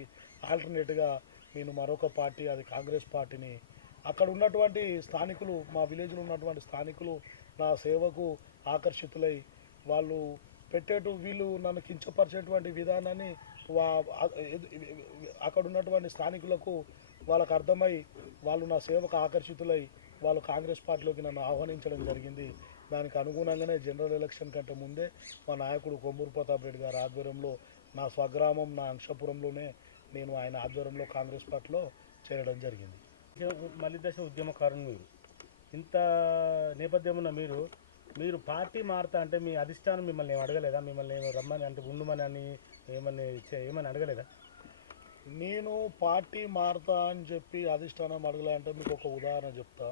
ఆల్టర్నేట్గా నేను మరొక పార్టీ, అది కాంగ్రెస్ పార్టీని, అక్కడ ఉన్నటువంటి స్థానికులు, మా విలేజ్లో ఉన్నటువంటి స్థానికులు నా సేవకు ఆకర్షితులై వీళ్ళు నన్ను కించపరిచేటువంటి విధానాన్ని అక్కడ ఉన్నటువంటి స్థానికులకు వాళ్ళకు అర్థమై వాళ్ళు నా సేవకు ఆకర్షితులై వాళ్ళు కాంగ్రెస్ పార్టీలోకి నన్ను ఆహ్వానించడం జరిగింది. దానికి అనుగుణంగానే జనరల్ ఎలక్షన్ కంటే ముందే మా నాయకుడు కొమ్మూరు ప్రతాప్ రెడ్డి గారి ఆధ్వర్యంలో నా స్వగ్రామం నా అంక్షపురంలోనే నేను ఆయన ఆధ్వర్యంలో కాంగ్రెస్ పార్టీలో చేరడం జరిగింది. మళ్ళీ దశ ఉద్యమకారుని మీరు ఇంత నేపథ్యం ఉన్న మీరు పార్టీ మారుతా అంటే మీ అధిష్టానం మిమ్మల్ని ఏమి అడగలేదా? మిమ్మల్ని ఏమో రమ్మని అంటే ఉండమని అని ఏమని అడగలేదా? నేను పార్టీ మారుతా అని చెప్పి అధిష్టానం అడగలే అంటే మీకు ఒక ఉదాహరణ చెప్తా.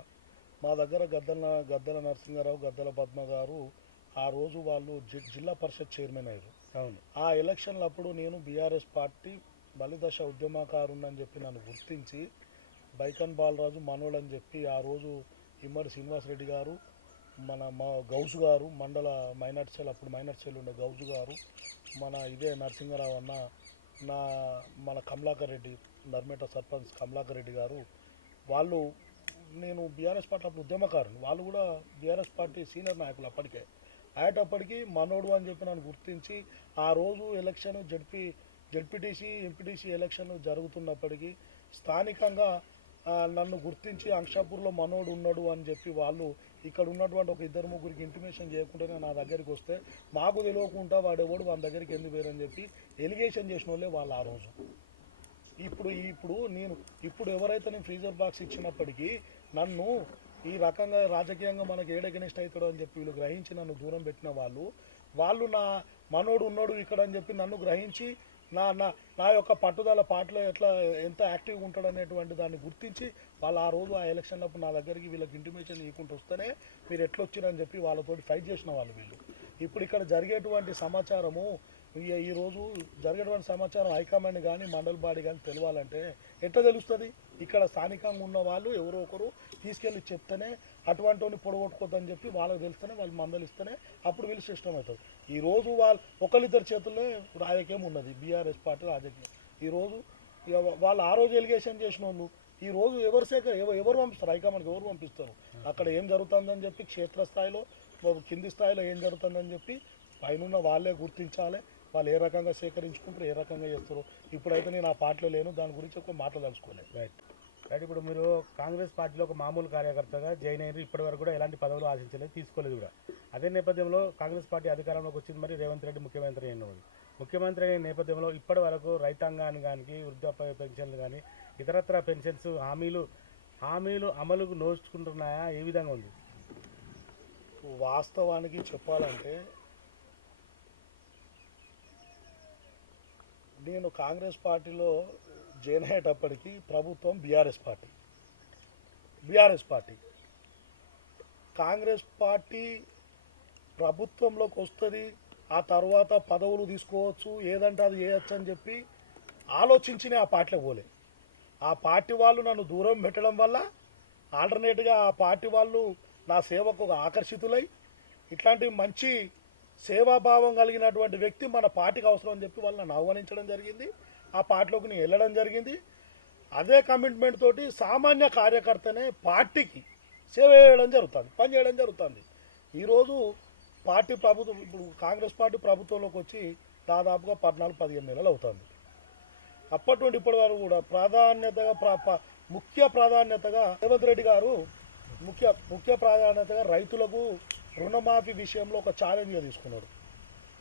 మా దగ్గర గద్దెల నరసింహారావు, గద్దెల పద్మ గారు ఆ రోజు వాళ్ళు జిల్లా పరిషత్ చైర్మన్ అయ్యారు. అవును. ఆ ఎలక్షన్లప్పుడు నేను బీఆర్ఎస్ పార్టీ బలిదశ ఉద్యమకారుని చెప్పి నన్ను గుర్తించి బైకన్ బాలరాజు మనోడు అని చెప్పి ఆ రోజు ఇమ్మడి శ్రీనివాసరెడ్డి గారు, మా గౌసు గారు, మండల మైనార్టీ సెల్, అప్పుడు మైనార్టీ సెల్ ఉండే గౌసు గారు, మన ఇదే నరసింహారావు అన్న, మన కమలాకర్ రెడ్డి, నర్మేట సర్పంచ్ కమలాకర్ రెడ్డి గారు, వాళ్ళు నేను బీఆర్ఎస్ పార్టీ అప్పుడు ఉద్యమకారుని, వాళ్ళు కూడా బీఆర్ఎస్ పార్టీ సీనియర్ నాయకులు అప్పటికే అయ్యేటప్పటికి మనోడు అని చెప్పి నన్ను గుర్తించి ఆ రోజు ఎలక్షన్ జడ్పీటీసీ ఎంపీటీసీ ఎలక్షన్ జరుగుతున్నప్పటికీ స్థానికంగా నన్ను గుర్తించి అంక్షాపూర్లో మనోడు ఉన్నాడు అని చెప్పి వాళ్ళు ఇక్కడ ఉన్నటువంటి ఒక 2-3 ఇంటిమేషన్ చేయకుండానే నా దగ్గరికి వస్తే మాకు తెలియకుండా వాడెవడు వాళ్ళ దగ్గరికి ఎందుకు వేరని చెప్పి ఎలిగేషన్ చేసిన వాళ్ళే వాళ్ళు ఆ రోజు. ఇప్పుడు ఎవరైతే నేను ఫ్రీజర్ బాక్స్ ఇచ్చినప్పటికీ నన్ను ఈ రకంగా రాజకీయంగా మనకు ఏడెగనెస్ట్ అవుతాడో అని చెప్పి వీళ్ళు గ్రహించి నన్ను దూరం పెట్టిన వాళ్ళు నా మనోడు ఉన్నాడు ఇక్కడ అని చెప్పి నన్ను గ్రహించి నా యొక్క పట్టుదల పాటలో ఎంత యాక్టివ్గా ఉంటాడు అనేటువంటి దాన్ని గుర్తించి వాళ్ళు ఆ రోజు ఆ ఎలక్షన్లప్పుడు నా దగ్గరికి వీళ్ళకి ఇంటిమేషన్ ఇవ్వకుండా వస్తేనే మీరు ఎట్లా వచ్చిరని చెప్పి వాళ్ళతోటి ఫైట్ చేసిన వాళ్ళు వీళ్ళు. ఇప్పుడు ఇక్కడ జరిగేటువంటి సమాచారము, ఈరోజు జరిగేటువంటి సమాచారం హైకమాండ్ కానీ మండల్ బాడీ కానీ తెలియాలంటే ఎట్లా తెలుస్తుంది? ఇక్కడ స్థానికంగా ఉన్న వాళ్ళు ఎవరో ఒకరు తీసుకెళ్ళి చెప్తేనే అటువంటి పొడగొట్టుకోద్దని చెప్పి వాళ్ళకి తెలిస్తేనే వాళ్ళు మందలిస్తేనే అప్పుడు వీళ్ళు సిస్టమ్ అవుతుంది. ఈరోజు ఒకరిద్దరు చేతుల్లో రాజకీయం ఉన్నది, బీఆర్ఎస్ పార్టీ రాజకీయం. ఈరోజు వాళ్ళు ఆ రోజు ఎలిగేషన్ చేసిన వాళ్ళు ఈరోజు ఎవరు పంపిస్తారు? హైకమాండ్కి ఎవరు పంపిస్తారు? అక్కడ ఏం జరుగుతుందని చెప్పి క్షేత్రస్థాయిలో కింది స్థాయిలో ఏం జరుగుతుందని చెప్పి పైన వాళ్ళే గుర్తించాలి. వాళ్ళు ఏ రకంగా సేకరించుకుంటారు, ఏ రకంగా చేస్తారు. ఇప్పుడైతే నేను ఆ పార్టీలో లేను, దాని గురించి ఒక మాట్లాడదలుచుకోలేదు. రైట్. ఇప్పుడు మీరు కాంగ్రెస్ పార్టీలో ఒక మామూలు కార్యకర్తగా జాయిన్ అయ్యారు. ఇప్పటివరకు కూడా ఎలాంటి పదవులు ఆశించలేదు, తీసుకోలేదు కూడా. అదే నేపథ్యంలో కాంగ్రెస్ పార్టీ అధికారంలోకి వచ్చింది, మరి రేవంత్ రెడ్డి ముఖ్యమంత్రి అయిన నేపథ్యంలో ఇప్పటి వరకు రైతాంగాన్ని కానీ, వృద్ధాప్య పెన్షన్లు కానీ, ఇతరత్ర పెన్షన్స్ హామీలు అమలుకు నోచుకుంటున్నాయా? ఏ విధంగా ఉంది? వాస్తవానికి చెప్పాలంటే నేను కాంగ్రెస్ పార్టీలో జాయిన్ అయ్యేటప్పటికి ప్రభుత్వం బీఆర్ఎస్ పార్టీ కాంగ్రెస్ పార్టీ ప్రభుత్వంలోకి వస్తుంది, ఆ తర్వాత పదవులు తీసుకోవచ్చు, ఏదంటే అది చేయొచ్చు అని చెప్పి ఆలోచించిన ఆ పార్టీలోకి పోలే. ఆ పార్టీ వాళ్ళు నన్ను దూరం పెట్టడం వల్ల ఆల్టర్నేట్గా ఆ పార్టీ వాళ్ళు నా సేవకు ఆకర్షితులై ఇట్లాంటి మంచి సేవాభావం కలిగినటువంటి వ్యక్తి మన పార్టీకి అవసరం అని చెప్పి వాళ్ళు నన్ను ఆహ్వానించడం జరిగింది. ఆ పార్టీలోకి నేను వెళ్ళడం జరిగింది. అదే కమిట్మెంట్ తోటి సామాన్య కార్యకర్తనే పార్టీకి సేవ చేయడం జరుగుతుంది, పనిచేయడం జరుగుతుంది. ఈరోజు పార్టీ ప్రభుత్వం ఇప్పుడు కాంగ్రెస్ పార్టీ ప్రభుత్వంలోకి వచ్చి దాదాపుగా 14-15 నెలలు అవుతుంది. అప్పటి నుండి ఇప్పటి వరకు కూడా ముఖ్య ప్రాధాన్యతగా రేవంత్ రెడ్డి గారు ముఖ్య ప్రాధాన్యతగా రైతులకు రుణమాఫీ విషయంలో ఒక ఛాలెంజ్గా తీసుకున్నారు.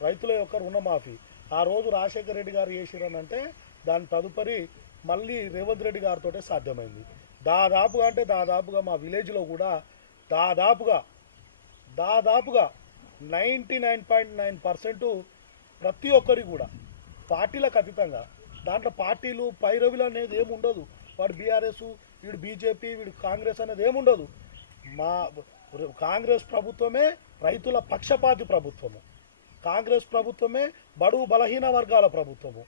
రైతుల యొక్క రుణమాఫీ ఆ రోజు రాజశేఖర రెడ్డి గారు చేసిరనంటే దాని తదుపరి మళ్ళీ రేవంత్ రెడ్డి గారితో సాధ్యమైంది. దాదాపుగా మా విలేజ్లో కూడా దాదాపుగా 99.9% ప్రతి ఒక్కరికి కూడా పార్టీలకు అతీతంగా, దాంట్లో పార్టీలు పైరవిలు అనేది ఏమి ఉండదు. వాడు బీఆర్ఎస్, వీడు బీజేపీ, వీడు కాంగ్రెస్ అనేది ఏముండదు. మా కాంగ్రెస్ ప్రభుత్వమే రైతుల పక్షపాతి ప్రభుత్వము, కాంగ్రెస్ ప్రభుత్వమే బడుగు బలహీన వర్గాల ప్రభుత్వము,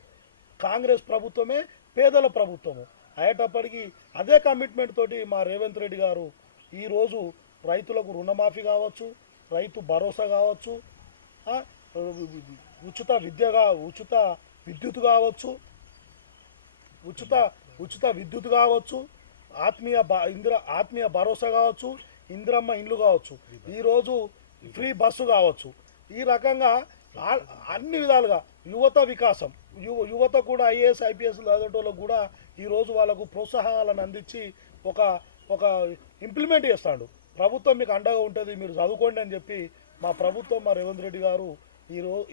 కాంగ్రెస్ ప్రభుత్వమే పేదల ప్రభుత్వము అయ్యేటప్పటికీ అదే కమిట్మెంట్ తోటి మా రేవంత్ రెడ్డి గారు ఈరోజు రైతులకు రుణమాఫీ కావచ్చు, రైతు భరోసా కావచ్చు, ఉచిత విద్యుత్ కావచ్చు, ఆత్మీయ భరోసా కావచ్చు, ఇందిరమ్మ ఇండ్లు కావచ్చు, ఈరోజు ఫ్రీ బస్సు కావచ్చు. ఈ రకంగా అన్ని విధాలుగా యువత వికాసం, యువత కూడా ఐఏఎస్ ఐపీఎస్ చదివేటోళ్ళకు కూడా ఈరోజు వాళ్ళకు ప్రోత్సాహాలను అందించి ఒక ఇంప్లిమెంట్ చేస్తాడు. ప్రభుత్వం మీకు అండగా ఉంటుంది, మీరు చదువుకోండి అని చెప్పి మా ప్రభుత్వం, మా రేవంత్ రెడ్డి గారు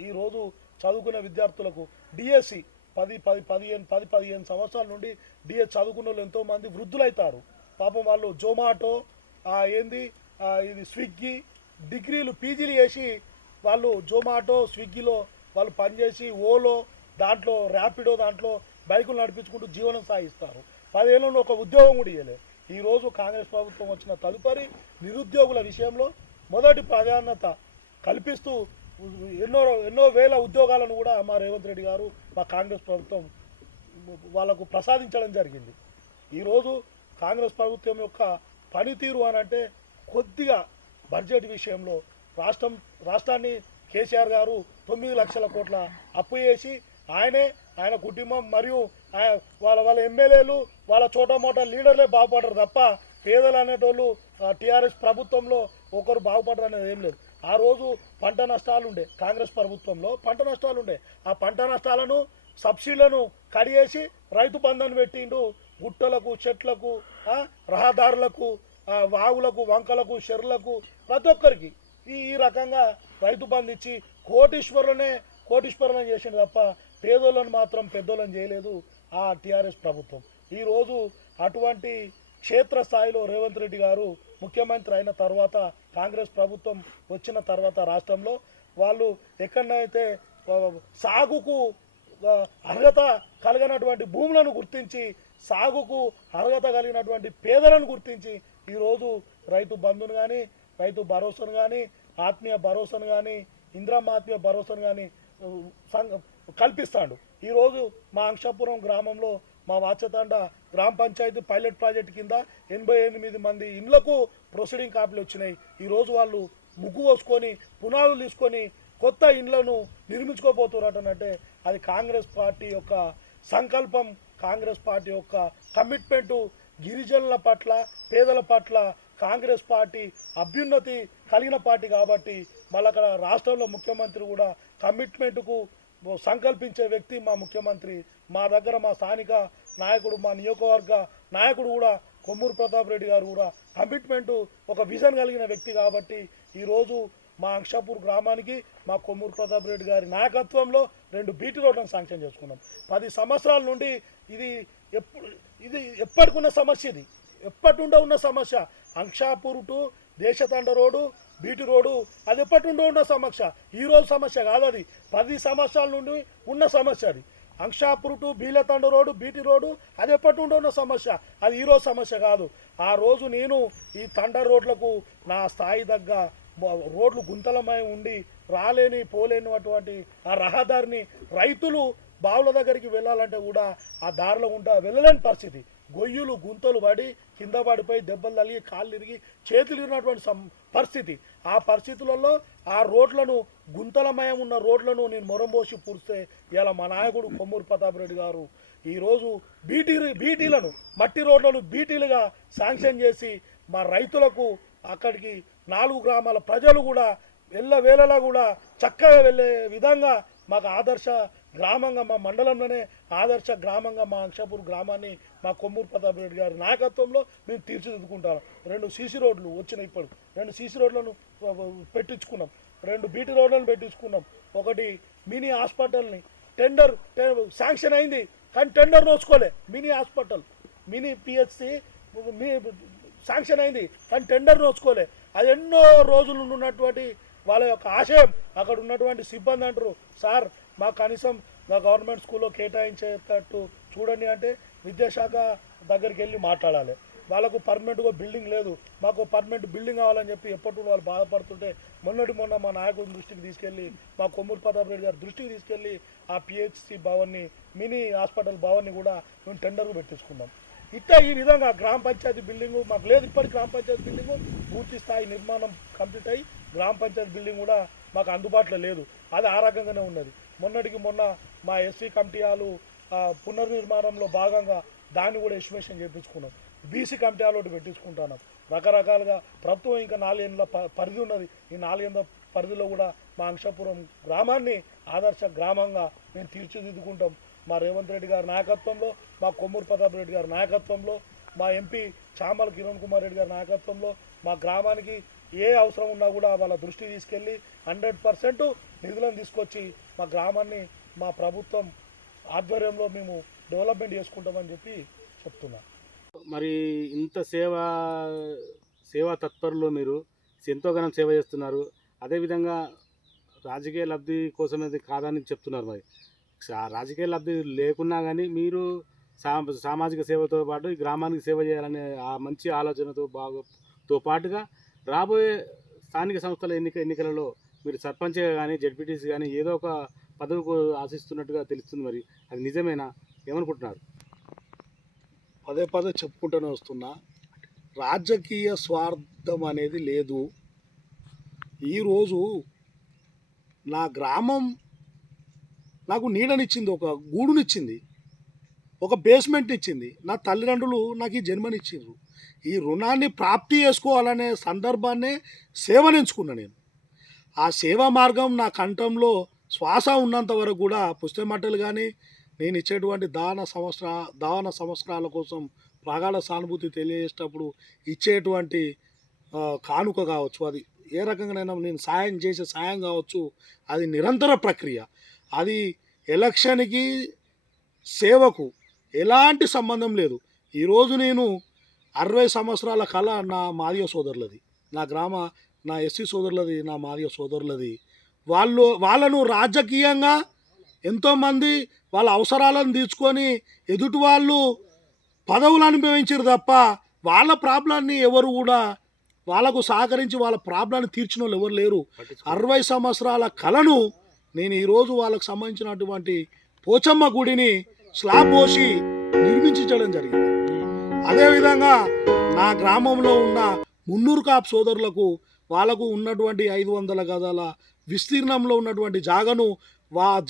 ఈరోజు చదువుకునే విద్యార్థులకు డిఎస్సి 10-15 సంవత్సరాల నుండి డిఎస్ చదువుకున్న వాళ్ళు ఎంతోమంది వృద్ధులవుతారు. పాపం వాళ్ళు జొమాటో ఇది స్విగ్గీ డిగ్రీలు పీజీలు చేసి వాళ్ళు జొమాటో స్విగ్గీలో వాళ్ళు పనిచేసి ఓలో దాంట్లో ర్యాపిడో దాంట్లో బైకులు నడిపించుకుంటూ జీవనం సాగిస్తారు. 10 ఏళ్ళలో ఒక ఉద్యోగం కూడా ఇవ్వలేదు. ఈరోజు కాంగ్రెస్ ప్రభుత్వం వచ్చిన తదుపరి నిరుద్యోగుల విషయంలో మొదటి ప్రాధాన్యత కల్పిస్తూ ఎన్నో వేల ఉద్యోగాలను కూడా మా రేవంత్ రెడ్డి గారు, మా కాంగ్రెస్ ప్రభుత్వం వాళ్ళకు ప్రసాదించడం జరిగింది. ఈరోజు కాంగ్రెస్ ప్రభుత్వం యొక్క పనితీరు అని అంటే కొద్దిగా బడ్జెట్ విషయంలో రాష్ట్రాన్ని కేసీఆర్ గారు 9 లక్షల కోట్ల అప్పు చేసి ఆయన కుటుంబం మరియు వాళ్ళ ఎమ్మెల్యేలు వాళ్ళ చోటమోటా లీడర్లే బాగుపడరు తప్ప పేదలు అనేటోళ్ళు టీఆర్ఎస్ ప్రభుత్వంలో ఒకరు బాగుపడరు అనేది ఏం లేదు. ఆ రోజు పంట నష్టాలు ఉండే, కాంగ్రెస్ ప్రభుత్వంలో పంట నష్టాలు ఉండే. ఆ పంట నష్టాలను సబ్సిడీలను కడిగేసి రైతు బంధను పెట్టిండు. గుట్టలకు, చెట్లకు, రహదారులకు, వాగులకు, వంకలకు, చెర్లకు ప్రతి ఒక్కరికి ఈ రకంగా రైతు బంధు ఇచ్చి కోటీశ్వరులను చేసిండు తప్ప పేదోళ్ళను మాత్రం పెద్దోళ్ళని చేయలేదు ఆ టీఆర్ఎస్ ప్రభుత్వం. ఈరోజు అటువంటి క్షేత్రస్థాయిలో రేవంత్ రెడ్డి గారు ముఖ్యమంత్రి అయిన తర్వాత, కాంగ్రెస్ ప్రభుత్వం వచ్చిన తర్వాత రాష్ట్రంలో వాళ్ళు ఎక్కడైతే సాగుకు అర్హత కలిగినటువంటి భూములను గుర్తించి, సాగుకు అర్హత కలిగినటువంటి పేదలను గుర్తించి ఈరోజు రైతు బంధును కానీ, రైతు భరోసాను కానీ, ఆత్మీయ భరోసాను కానీ, ఇందిరమ్మ ఆత్మీయ భరోసాను కానీ కల్పిస్తాడు. ఈరోజు మా అంక్షాపురం గ్రామంలో మా వాచతాండ గ్రామ పంచాయతీ పైలట్ ప్రాజెక్ట్ కింద 88 మంది ఇండ్లకు ప్రొసీడింగ్ కాపీలు వచ్చినాయి. ఈరోజు వాళ్ళు ముగ్గు పోసుకొని పునాదులు తీసుకొని కొత్త ఇండ్లను నిర్మించుకోబోతున్నారంటే అది కాంగ్రెస్ పార్టీ యొక్క సంకల్పం, కాంగ్రెస్ పార్టీ యొక్క కమిట్మెంటు. గిరిజనుల పట్ల, పేదల పట్ల కాంగ్రెస్ పార్టీ అభ్యున్నతి కలిగిన పార్టీ కాబట్టి మళ్ళీ అక్కడ రాష్ట్రంలో ముఖ్యమంత్రి కూడా కమిట్మెంట్కు సంకల్పించే వ్యక్తి మా ముఖ్యమంత్రి. మా దగ్గర మా స్థానిక నాయకుడు, మా నియోజకవర్గ నాయకుడు కూడా కొమ్మూరు ప్రతాప్ రెడ్డి గారు కూడా కమిట్మెంటు, ఒక విజన్ కలిగిన వ్యక్తి కాబట్టి ఈరోజు మా అంక్షాపూర్ గ్రామానికి మా కొమ్మూరు ప్రతాప్ రెడ్డి గారి నాయకత్వంలో 2 బీటీ రోడ్లను శాంక్షన్ చేసుకున్నాం. 10 సంవత్సరాల నుండి ఇది ఎప్పటికున్న సమస్య, ఇది ఎప్పటి నుండో ఉన్న సమస్య. Ankshapur to Deshathanda road, BT road అది ఎప్పటి నుండో ఉన్న సమస్య, ఈరోజు సమస్య కాదు. అది 10 సంవత్సరాల నుండి ఉన్న సమస్య. అది Ankshapur to Beelathanda road BT road అది ఎప్పటి నుండి ఉన్న సమస్య, అది ఈరోజు సమస్య కాదు. ఆ రోజు నేను ఈ తండ రోడ్లకు నా స్థాయి దగ్గ రోడ్లు గుంతలమై ఉండి రాలేని పోలేనిటువంటి ఆ రహదారిని రైతులు బావుల దగ్గరికి వెళ్ళాలంటే కూడా ఆ దారిలో వెళ్ళలేని పరిస్థితి. గొయ్యులు గుంతలు పడి కింద పడిపోయి దెబ్బలు తగిలి కాళ్ళు ఇరిగి చేతులు ఇరిగినటువంటి పరిస్థితి. ఆ పరిస్థితులలో ఆ రోడ్లను గుంతలమయం ఉన్న రోడ్లను నేను మొరంబోసి పూరిస్తే ఇలా మా నాయకుడు కొమ్మూరు ప్రతాప్ రెడ్డి గారు ఈరోజు బీటీలను మట్టి రోడ్లను బీటీలుగా శాంక్షన్ చేసి మా రైతులకు అక్కడికి 4 గ్రామాల ప్రజలు కూడా వేళలా కూడా చక్కగా వెళ్ళే విధంగా మాకు ఆదర్శ గ్రామంగా మా మండలంలోనే ఆదర్శ గ్రామంగా మా అంక్షాపూర్ గ్రామాన్ని మా కొమ్మూరు ప్రతాప్ రెడ్డి గారి నాయకత్వంలో మేము తీర్చిదిద్దుకుంటాం. 2 సీసీ రోడ్లు వచ్చినాయి, ఇప్పుడు 2 సీసీ రోడ్లను పెట్టించుకున్నాం, 2 బీటీ రోడ్లను పెట్టించుకున్నాం. ఒకటి మినీ హాస్పిటల్ని టెండర్ శాంక్షన్ అయింది కానీ టెండర్ నోచుకోలే. Mini hospital mini PHC sanction అయింది కానీ టెండర్ నోచుకోలే. అది ఎన్నో రోజులు ఉన్నటువంటి వాళ్ళ యొక్క ఆశయం. అక్కడ ఉన్నటువంటి సిబ్బంది అంటారు, సార్ మాకు కనీసం మా గవర్నమెంట్ స్కూల్లో కేటాయించేటట్టు చూడండి అంటే విద్యాశాఖ దగ్గరికి వెళ్ళి మాట్లాడాలి. వాళ్ళకు పర్మనెంట్గా బిల్డింగ్ లేదు, మాకు పర్మనెంట్ బిల్డింగ్ కావాలని చెప్పి ఎప్పటి వాళ్ళు బాధపడుతుంటే మొన్న మా నాయకుడి దృష్టికి తీసుకెళ్ళి మా కొమ్మూరు ప్రతాప్ రెడ్డి గారి దృష్టికి తీసుకెళ్ళి ఆ పిహెచ్సి భవన్ని మినీ హాస్పిటల్ భవన్ని కూడా మేము టెండర్కు పెట్టించుకున్నాం. ఇట్లా ఈ విధంగా గ్రామ పంచాయతీ బిల్డింగు మాకు లేదు. ఇప్పటి గ్రామ పంచాయతీ బిల్డింగు పూర్తి స్థాయి నిర్మాణం కంప్లీట్ అయ్యి గ్రామ పంచాయతీ బిల్డింగ్ కూడా మాకు అందుబాటులో లేదు. అది ఆ రకంగానే ఉన్నది. మొన్న మా ఎస్సీ కమిటీ హాలు పునర్నిర్మాణంలో భాగంగా దాన్ని కూడా ఎస్టిమేషన్ చేయించుకున్నాం. బీసీ కమిటీ హాల్ ఒకటి పెట్టించుకుంటున్నాం. రకరకాలుగా ప్రభుత్వం ఇంకా 4 ఏళ్ళ పరిధి ఉన్నది. ఈ 4 ఏళ్ళ పరిధిలో కూడా మా అంక్షాపురం గ్రామాన్ని ఆదర్శ గ్రామంగా మేము తీర్చిదిద్దుకుంటాం. మా రేవంత్ రెడ్డి గారి నాయకత్వంలో, మా కొమ్మూరు ప్రతాప్ రెడ్డి గారి నాయకత్వంలో, మా ఎంపీ చామల కిరణ్ కుమార్ రెడ్డి గారి నాయకత్వంలో మా గ్రామానికి ఏ అవసరం ఉన్నా కూడా వాళ్ళ దృష్టికి తీసుకెళ్ళి 100% నిధులను తీసుకొచ్చి మా గ్రామాన్ని మా ప్రభుత్వం ఆధ్వర్యంలో మేము డెవలప్మెంట్ చేసుకుంటామని చెప్పి చెప్తున్నా. మరి ఇంత సేవా తత్పరులు మీరు ఎంతోగానం సేవ చేస్తున్నారు. అదేవిధంగా రాజకీయ లబ్ధి కోసం అది కాదని చెప్తున్నారు. మరి రాజకీయ లబ్ధి లేకున్నా కానీ మీరు సామాజిక సేవతో పాటు ఈ గ్రామానికి సేవ చేయాలనే ఆ మంచి ఆలోచనతో పాటుగా రాబోయే స్థానిక సంస్థల ఎన్నికలలో మీరు సర్పంచ్గా కానీ జడ్పీటీసీ కానీ ఏదో ఒక పదవికి ఆశిస్తున్నట్టుగా తెలుస్తుంది. మరి అది నిజమేనా? ఏమనుకుంటున్నారు? పదే చెప్పుకుంటూనే వస్తున్నా, రాజకీయ స్వార్థం అనేది లేదు. ఈరోజు నా గ్రామం నాకు నీడనిచ్చింది, ఒక గూడునిచ్చింది, ఒక బేస్మెంట్ ఇచ్చింది. నా తల్లిదండ్రులు నాకు ఈ జన్మనిచ్చిండ్రు. ఈ రుణాన్ని ప్రాప్తి చేసుకోవాలనే సందర్భాన్నే సేవనించుకున్నా నేను. ఆ సేవా మార్గం నా కంఠంలో శ్వాస ఉన్నంత వరకు కూడా పుస్తమట్టలు కానీ నేను ఇచ్చేటువంటి దాన సంవత్సరాల కోసం ప్రగాఢ సానుభూతి తెలియజేసేటప్పుడు ఇచ్చేటువంటి కానుక కావచ్చు, అది ఏ రకంగానైనా నేను సాయం చేసే సాయం కావచ్చు, అది నిరంతర ప్రక్రియ. అది ఎలక్షన్కి సేవకు ఎలాంటి సంబంధం లేదు. ఈరోజు నేను 60 సంవత్సరాల కళ నా మాదిగ సోదరులది, నా ఎస్సీ సోదరులది, నా మాదిగ సోదరులది. వాళ్ళను రాజకీయంగా ఎంతోమంది వాళ్ళ అవసరాలను తీర్చుకొని ఎదుటి వాళ్ళు పదవులు అనుభవించారు తప్ప వాళ్ళ ప్రాబ్లాన్ని ఎవరు కూడా వాళ్ళకు సహకరించి వాళ్ళ ప్రాబ్లాన్ని తీర్చిన వాళ్ళు ఎవరు లేరు. 60 సంవత్సరాల కళను నేను ఈరోజు వాళ్ళకు సంబంధించినటువంటి పోచమ్మ గుడిని స్లాబ్ పోసి నిర్మించడం జరిగింది. అదేవిధంగా నా గ్రామంలో ఉన్న మున్నూరు కాపు సోదరులకు వాళ్ళకు ఉన్నటువంటి 500 గజాల విస్తీర్ణంలో ఉన్నటువంటి జాగను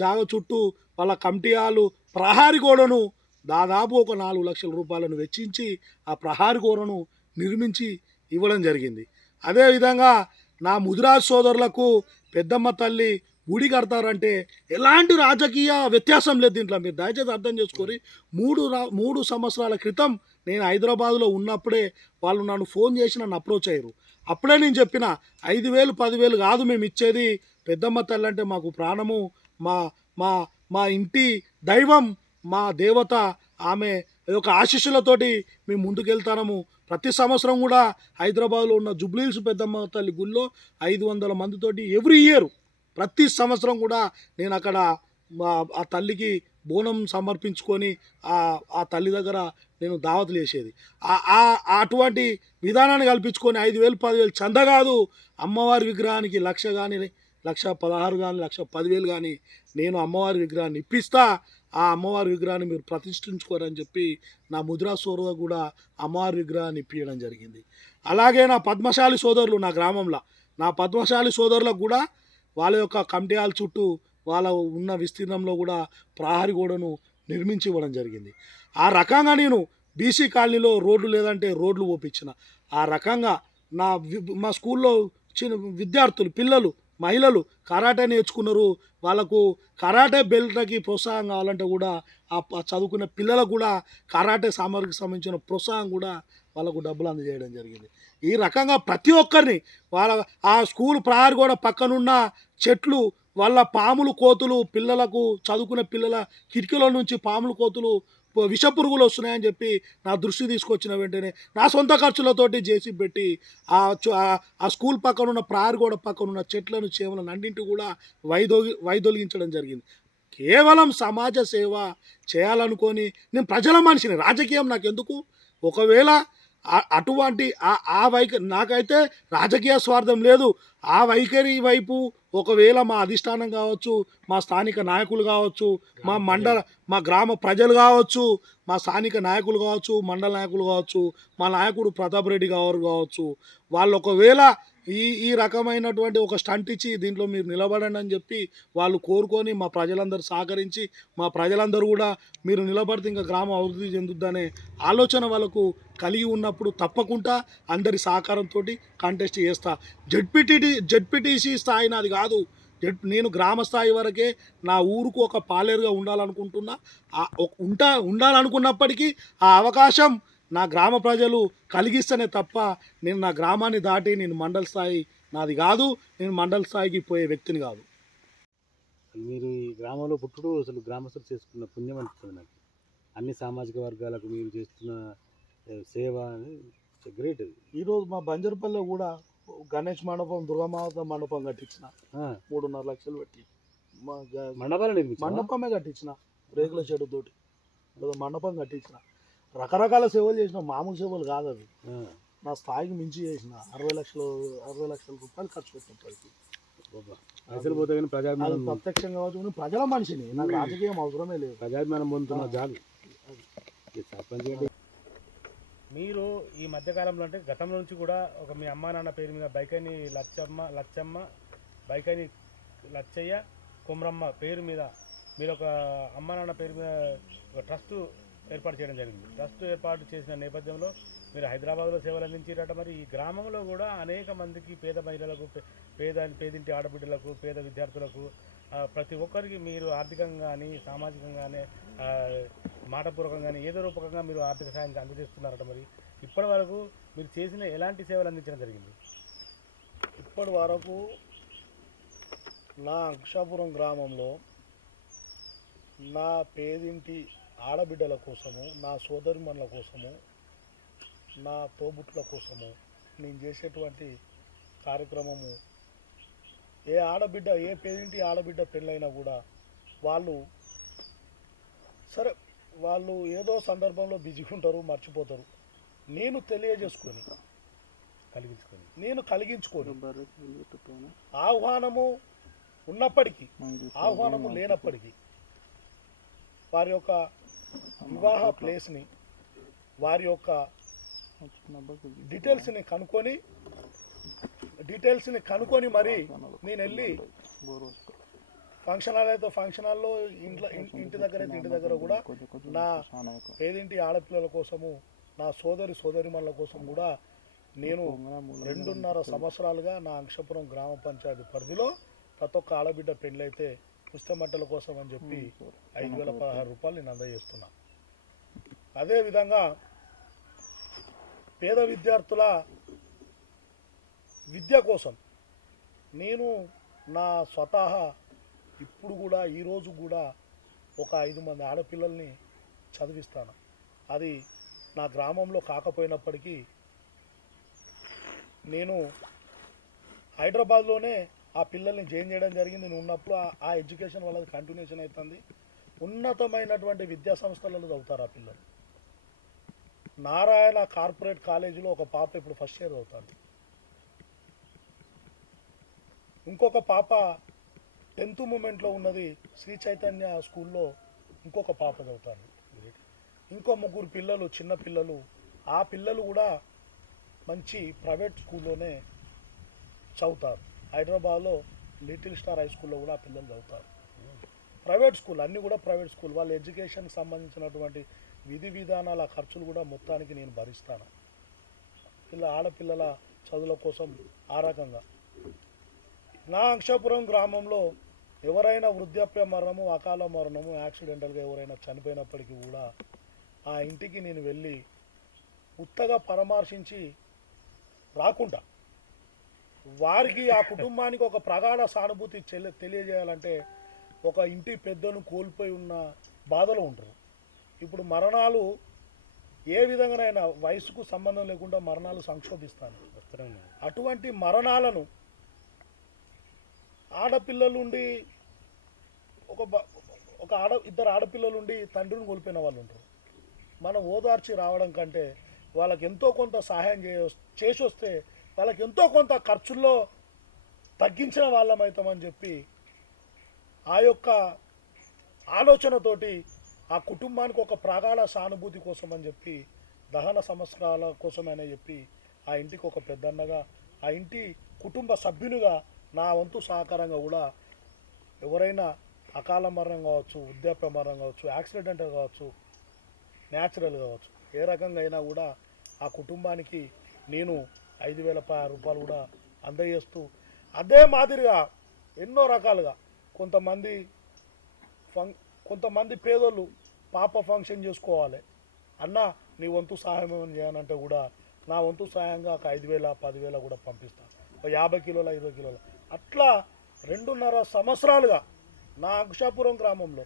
జాగ చుట్టూ వాళ్ళ కమిటీ హాలు ప్రహారీ గోడను దాదాపు ఒక 4 లక్షల రూపాయలను వెచ్చించి ఆ ప్రహారీ గోడను నిర్మించి ఇవ్వడం జరిగింది. అదేవిధంగా నా ముదిరాజు సోదరులకు పెద్దమ్మ తల్లి గుడి కడతారంటే ఎలాంటి రాజకీయ వ్యత్యాసం లేదు దీంట్లో. మీరు దయచేసి అర్థం చేసుకొని 3 సంవత్సరాల క్రితం నేను హైదరాబాద్లో ఉన్నప్పుడే వాళ్ళు నన్ను ఫోన్ చేసి నన్ను అప్రోచ్ అయ్యారు. అప్పుడే నేను చెప్పిన 5,000 10,000 కాదు మేము ఇచ్చేది, పెద్దమ్మ తల్లి అంటే మాకు ప్రాణము, మా మా మా ఇంటి దైవం, మా దేవత, ఆమె యొక్క ఆశీస్సులతోటి మేము ముందుకెళ్తాము. ప్రతి సంవత్సరం కూడా హైదరాబాద్లో ఉన్న జుబ్లీహిల్స్ పెద్దమ్మ తల్లి గుళ్ళో 500 మందితోటి ఎవ్రీ ఇయర్ ప్రతి సంవత్సరం కూడా నేను అక్కడ ఆ తల్లికి బోనం సమర్పించుకొని ఆ తల్లి దగ్గర నేను దావతులు వేసేది. అటువంటి విధానాన్ని కల్పించుకొని 5,000 10,000 చంద కాదు, అమ్మవారి విగ్రహానికి 1,00,000 కానీ 1,16,000 కానీ 1,10,000 కానీ నేను అమ్మవారి విగ్రహాన్ని ఇప్పిస్తా, ఆ అమ్మవారి విగ్రహాన్ని మీరు ప్రతిష్ఠించుకోరని చెప్పి నా ముద్రా సోదరు కూడా అమ్మవారి విగ్రహాన్ని ఇప్పించడం జరిగింది. అలాగే నా పద్మశాలి సోదరులు నా గ్రామంలో, నా పద్మశాలి సోదరులకు కూడా వాళ్ళ యొక్క కమిటీ హాల్ చుట్టూ వాళ్ళ ఉన్న విస్తీర్ణంలో కూడా ప్రహరీ గోడను నిర్మించి ఇవ్వడం జరిగింది. ఆ రకంగా నేను బీసీ కాలనీలో రోడ్లు లేదంటే రోడ్లు పోపించిన. ఆ రకంగా మా స్కూల్లో చిన్న విద్యార్థులు పిల్లలు మహిళలు కరాటే నేర్చుకున్నారు. వాళ్ళకు కరాటే బెల్ట్కి ప్రోత్సాహం కావాలంటే కూడా ఆ చదువుకునే పిల్లలకు కూడా కరాటే సామగ్రికి సంబంధించిన ప్రోత్సాహం కూడా వాళ్ళకు డబ్బులు అందజేయడం జరిగింది. ఈ రకంగా ప్రతి ఒక్కరిని ఆ స్కూల్ ప్రహరీ గోడ పక్కనున్న చెట్లు వాళ్ళ పాములు కోతులు పిల్లలకు చదువుకునే పిల్లల కిటికీల నుంచి పాములు కోతులు విషపురుగులు వస్తున్నాయని చెప్పి నా దృష్టి తీసుకొచ్చిన వెంటనే నా సొంత ఖర్చులతోటి జేసీ పెట్టి ఆ స్కూల్ పక్కన ఉన్న ప్రహరీ గోడ పక్కన ఉన్న చెట్లను చేమలను అన్నింటి కూడా వైదొలిగించడం జరిగింది. కేవలం సమాజ సేవ చేయాలనుకొని నేను ప్రజల మనిషిని, రాజకీయం నాకు ఎందుకు. ఒకవేళ అటువంటి నాకైతే రాజకీయ స్వార్థం లేదు. ఆ వైఖరి వైపు ఒకవేళ మా అధిష్టానం కావచ్చు, మా స్థానిక నాయకులు కావచ్చు, మా గ్రామ ప్రజలు కావచ్చు, మా స్థానిక నాయకులు కావచ్చు, మండల నాయకులు కావచ్చు, మా నాయకుడు ప్రతాప్ రెడ్డి గారు కావచ్చు, వాళ్ళు ఒకవేళ ఈ రకమైనటువంటి ఒక స్టంట్ ఇచ్చి దీంట్లో మీరు నిలబడండి అని చెప్పి వాళ్ళు కోరుకొని మా ప్రజలందరూ సహకరించి మా ప్రజలందరూ కూడా మీరు నిలబడితే ఇంకా గ్రామం అభివృద్ధి చెందుద్దనే ఆలోచన వాళ్ళకు కలిగి ఉన్నప్పుడు తప్పకుండా అందరి సహకారంతో కంటెస్ట్ చేస్తా. జెడ్పీటీసీ స్థాయి నాది కాదు, నేను గ్రామ స్థాయి వరకే నా ఊరుకు ఒక పాలేరుగా ఉండాలనుకుంటున్నా. ఉండాలనుకున్నప్పటికీ ఆ అవకాశం నా గ్రామ ప్రజలు కలిగిస్తేనే తప్ప నేను నా గ్రామాన్ని దాటి నేను మండల స్థాయి నాది కాదు, నేను మండల స్థాయికి పోయే వ్యక్తిని కాదు. మీరు ఈ గ్రామంలో పుట్టుడు అసలు గ్రామస్తులు చేసుకున్న పుణ్యం అనిపిస్తుంది నాకు. అన్ని సామాజిక వర్గాలకు మీరు చేస్తున్న సేవ గ్రేట్. ఈరోజు మా బంజర్పల్లిలో కూడా గణేష్ మండపం దుర్గామాత మండపం కట్టించిన 3.5 లక్షలు పెట్టి మండపమే కట్టించిన రేకుల చెడు తోటి మండపం కట్టించిన. రకరకాల సేవలు చేసిన, మామూలు సేవలు కాదు అది. నా స్థాయికి మించి చేసిన 60 లక్షల రూపాయలు ఖర్చు పెట్టినప్పటికీ ప్రత్యక్షంగా కావచ్చు. ప్రజల మనిషిని, నాకు రాజకీయం అవసరమే లేదు. ప్రజాభిమానం పొందుతున్న జాలి. మీరు ఈ మధ్యకాలంలో అంటే గతంలో నుంచి కూడా ఒక మీ అమ్మా నాన్న పేరు మీద బైకని లచ్చమ్మ బైకని లచ్చయ్య కుమ్రమ్మ పేరు మీద మీరు ఒక అమ్మా నాన్న పేరు మీద ఒక ట్రస్ట్ ఏర్పాటు చేయడం జరిగింది. ట్రస్ట్ ఏర్పాటు చేసిన నేపథ్యంలో మీరు హైదరాబాద్లో సేవలు అందించారట. మరి ఈ గ్రామంలో కూడా అనేక మందికి పేద మహిళలకు, పేదింటి ఆడబిడ్డలకు, పేద విద్యార్థులకు ప్రతి ఒక్కరికి మీరు ఆర్థికంగా కానీ సామాజికంగా కానీ మాటపూర్వకంగా కానీ ఏదో రూపకంగా మీరు ఆర్థిక సాయం అందజేస్తున్నారట. మరి ఇప్పటి వరకు మీరు చేసిన ఎలాంటి సేవలు అందించడం జరిగింది? ఇప్పటి వరకు నా అంక్షాపురం గ్రామంలో నా పేదింటి ఆడబిడ్డల కోసము, నా సోదరిమణుల కోసము, నా తోబుట్టుల కోసము నేను చేసేటువంటి కార్యక్రమము, ఏ పేదింటి ఆడబిడ్డ పెళ్ళైనా కూడా వాళ్ళు ఏదో సందర్భంలో బిజీగా ఉంటారు, మర్చిపోతారు. నేను తెలియజేసుకొని కలిగించుకొని ఆహ్వానము ఉన్నప్పటికీ ఆహ్వానము లేనప్పటికీ వారి యొక్క వివాహ ప్లేస్ని, వారి యొక్క డీటెయిల్స్ని కనుక్కొని మరి నేను వెళ్ళి ఫంక్షన్ హాల్ అయితే ఫంక్షన్ హాల్లో, ఇంటి దగ్గర అయితే ఇంటి దగ్గర కూడా నా పేదింటి ఆడపిల్లల కోసము, నా సోదరిమణుల కోసం కూడా నేను 2.5 సంవత్సరాలుగా నా అంక్షపురం గ్రామ పంచాయతీ పరిధిలో ప్రతి ఒక్క ఆడబిడ్డ పెళ్ళైతే పుస్తమట్టల కోసం అని చెప్పి 5,016 రూపాయలు నేను అందజేస్తున్నా. అదేవిధంగా పేద విద్యార్థుల విద్య కోసం నేను నా స్వతహా ఇప్పుడు కూడా ఈరోజు కూడా ఒక 5 మంది ఆడపిల్లల్ని చదివిస్తాను. అది నా గ్రామంలో కాకపోయినప్పటికీ నేను హైదరాబాద్లోనే ఆ పిల్లల్ని జాయిన్ చేయడం జరిగింది. నేను ఉన్నప్పుడు ఆ ఎడ్యుకేషన్ వాళ్ళది కంటిన్యూషన్ అవుతుంది. ఉన్నతమైనటువంటి విద్యా సంస్థలలో చదువుతారు ఆ పిల్లలు. నారాయణ కార్పొరేట్ కాలేజీలో ఒక పాప ఇప్పుడు ఫస్ట్ ఇయర్ చదువుతాను. ఇంకొక పాప 10th మూమెంట్లో ఉన్నది శ్రీ చైతన్య స్కూల్లో, ఇంకొక పాప చదువుతారు. ఇంకో 3 పిల్లలు చిన్న పిల్లలు, ఆ పిల్లలు కూడా మంచి ప్రైవేట్ స్కూల్లోనే చదువుతారు. హైదరాబాద్లో లిటిల్ స్టార్ హై స్కూల్లో కూడా ఆ పిల్లలు చదువుతారు. ప్రైవేట్ స్కూల్, అన్నీ కూడా ప్రైవేట్ స్కూల్. వాళ్ళ ఎడ్యుకేషన్కి సంబంధించినటువంటి విధి విధానాల ఖర్చులు కూడా మొత్తానికి నేను భరిస్తాను. ఆడపిల్లల చదువుల కోసం ఆ రకంగా. నా అంక్షాపురం గ్రామంలో ఎవరైనా వృద్ధాప్య మరణము, అకాల మరణము, యాక్సిడెంటల్గా ఎవరైనా చనిపోయినప్పటికీ కూడా ఆ ఇంటికి నేను వెళ్ళి ఉత్తగా పరామర్శించి రాకుండా వారికి, ఆ కుటుంబానికి ఒక ప్రగాఢ సానుభూతి తెలియజేయాలంటే ఒక ఇంటి పెద్దను కోల్పోయి ఉన్న బాధలో ఉంటారు. ఇప్పుడు మరణాలు ఏ విధంగానైనా వయసుకు సంబంధం లేకుండా మరణాలు సంక్షోభిస్తాను. అటువంటి మరణాలను ఆడపిల్లలుండి ఇద్దరు ఆడపిల్లలుండి తండ్రిని కోల్పోయిన వాళ్ళు ఉంటారు. మనం ఓదార్చి రావడం కంటే వాళ్ళకి ఎంతో కొంత సహాయం చేసి వస్తే వాళ్ళకి ఎంతో కొంత ఖర్చుల్లో తగ్గించిన వాళ్ళం అవుతామని చెప్పి ఆ యొక్క ఆలోచనతోటి ఆ కుటుంబానికి ఒక ప్రగాఢ సానుభూతి కోసం అని చెప్పి, దహన సంస్కారాల కోసమైనా చెప్పి ఆ ఇంటికి ఒక పెద్దన్నగా, ఆ ఇంటి కుటుంబ సభ్యునిగా నా వంతు సహకారంగా కూడా ఎవరైనా అకాల మరణం కావచ్చు, వృద్ధాప్య మరణం కావచ్చు, యాక్సిడెంట్ కావచ్చు, న్యాచురల్ కావచ్చు, ఏ రకంగా అయినా కూడా ఆ కుటుంబానికి నేను 5,000 రూపాయలు కూడా అందజేస్తూ, అదే మాదిరిగా ఎన్నో రకాలుగా కొంతమంది పేదోళ్ళు పాప ఫంక్షన్ చేసుకోవాలి అన్న, నీ వంతు సహాయం ఏమైనా చేయాలంటే కూడా నా వంతు సహాయంగా ఒక 5,000, 10,000 కూడా పంపిస్తాను. 50 కిలోల 20 కిలోల అట్లా 2.5 సంవత్సరాలుగా నా అంక్షాపురం గ్రామంలో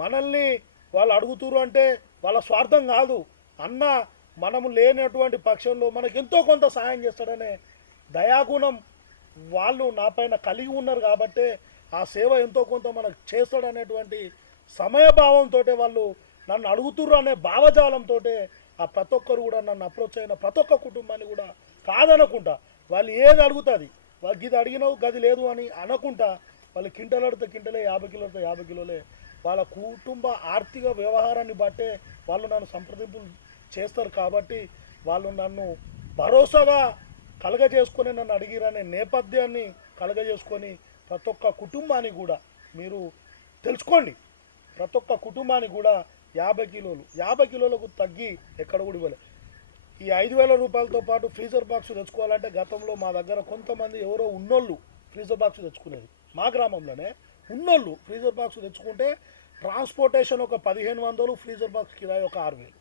మనల్ని వాళ్ళు అడుగుతురు అంటే వాళ్ళ స్వార్థం కాదు, అన్న మనము లేనటువంటి పక్షంలో మనకు ఎంతో కొంత సహాయం చేస్తాడనే దయాగుణం వాళ్ళు నా పైన కలిగి ఉన్నారు. కాబట్టే ఆ సేవ ఎంతో కొంత మనకు చేస్తాడనేటువంటి సమయభావంతో వాళ్ళు నన్ను అడుగుతుర్రు అనే భావజాలంతో ఆ ప్రతి ఒక్కరు కూడా నన్ను అప్రోచ్ అయిన ప్రతి ఒక్క కుటుంబాన్ని కూడా కాదనకుండా, వాళ్ళు ఏది అడుగుతుంది వాళ్ళకి ఇది అడిగినావు గది లేదు అని అనకుండా, వాళ్ళు కింటలు అడితే కింటలే, 50 కిలోలతో 50 కిలోలే, వాళ్ళ కుటుంబ ఆర్థిక వ్యవహారాన్ని బట్టే వాళ్ళు నన్ను సంప్రదింపులు చేస్తారు. కాబట్టి వాళ్ళు నన్ను భరోసాగా కలగజేసుకొని నన్ను అడిగిరనే నేపథ్యాన్ని కలగజేసుకొని ప్రతి ఒక్క కుటుంబానికి కూడా మీరు తెలుసుకోండి, ప్రతి ఒక్క కుటుంబానికి కూడా 50 కిలోలకు తగ్గి ఎక్కడ కూడా ఇవ్వలేదు. ఈ 5,000 రూపాయలతో పాటు ఫ్రీజర్ బాక్స్ తెచ్చుకోవాలంటే గతంలో మా దగ్గర కొంతమంది ఎవరో ఉన్నోళ్ళు ఫ్రీజర్ బాక్స్ తెచ్చుకునేది. మా గ్రామంలోనే ఉన్నోళ్ళు ఫ్రీజర్ బాక్స్ తెచ్చుకుంటే ట్రాన్స్పోర్టేషన్ ఒక 1,500, ఫ్రీజర్ బాక్స్ కిరాయి ఒక 6,000,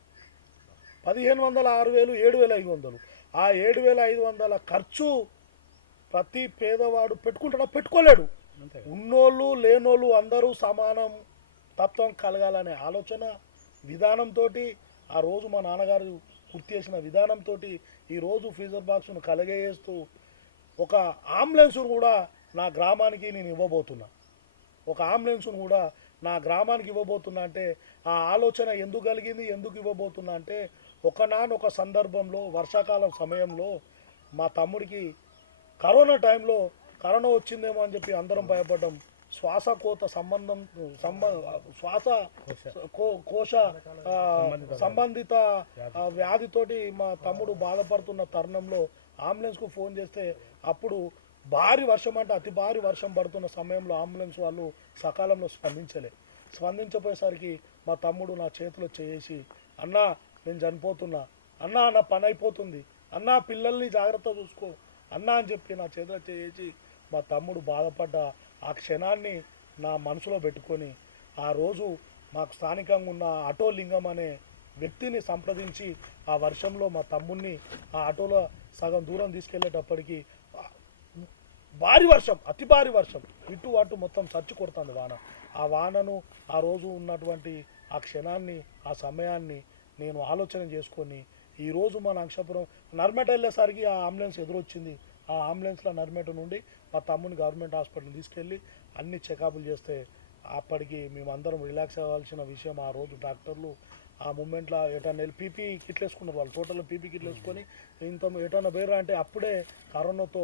1,500, 6,000, 7,500. ఆ 7,500 ఖర్చు ప్రతి పేదవాడు పెట్టుకుంటాడా? పెట్టుకోలేడు. ఉన్నోళ్ళు లేనోళ్ళు అందరూ సమానం తత్వం కలగాలనే ఆలోచన విధానంతో ఆ రోజు మా నాన్నగారు గుర్తు చేసిన విధానంతో ఈరోజు ఫ్రీజర్ బాక్స్ను కలగజేస్తూ ఒక అంబులెన్స్ను కూడా నా గ్రామానికి నేను ఇవ్వబోతున్నా. ఒక అంబులెన్స్ను కూడా నా గ్రామానికి ఇవ్వబోతున్నా అంటే ఆ ఆలోచన ఎందుకు కలిగింది, ఎందుకు ఇవ్వబోతున్నా అంటే ఒకనానొక సందర్భంలో వర్షాకాలం సమయంలో మా తమ్ముడికి కరోనా టైంలో కరోనా వచ్చిందేమో అని చెప్పి అందరం భయపడ్డాం. శ్వాసకోశ సంబంధిత వ్యాధితోటి మా తమ్ముడు బాధపడుతున్న తరుణంలో అంబులెన్స్కు ఫోన్ చేస్తే అప్పుడు భారీ వర్షం, అంటే అతి భారీ వర్షం పడుతున్న సమయంలో అంబులెన్స్ వాళ్ళు సకాలంలో స్పందించపోయేసరికి మా తమ్ముడు నా చేతిలో చేసి, అన్నా నేను చనిపోతున్నా, అన్నా నా పని అయిపోతుంది, అన్నా పిల్లల్ని జాగ్రత్త చూసుకో అన్నా అని చెప్పి నా చేతిలో చేసి మా తమ్ముడు బాధపడ్డ ఆ క్షణాన్ని నా మనసులో పెట్టుకొని ఆ రోజు మాకు స్థానికంగా ఉన్న ఆటో లింగం అనే వ్యక్తిని సంప్రదించి ఆ వర్షంలో మా తమ్ముడిని ఆ ఆటోలో సగం దూరం తీసుకెళ్లేటప్పటికి భారీ వర్షం, అతి భారీ వర్షం, ఇటు అటు మొత్తం చచ్చి కొడుతుంది వాన. ఆ వానను ఆ రోజు ఉన్నటువంటి ఆ క్షణాన్ని, ఆ సమయాన్ని నేను ఆలోచన చేసుకొని ఈరోజు మన అంక్షాపురం నర్మేట వెళ్ళేసరికి ఆ అంబులెన్స్ ఎదురొచ్చింది. ఆ అంబులెన్స్లో నర్మేట నుండి మా తమ్ముని గవర్నమెంట్ హాస్పిటల్ తీసుకెళ్ళి అన్ని చెకప్లు చేస్తే అప్పటికి మేమందరం రిలాక్స్ అవ్వాల్సిన విషయం ఆ రోజు డాక్టర్లు ఆ మూమెంట్లో ఎటన్నా వెళ్ళి పీపీ కిట్లు వేసుకున్నారు వాళ్ళు టోటల్ పీపీ కిట్లు వేసుకొని ఇంత ఎటన్నా వేరా అంటే అప్పుడే కరోనాతో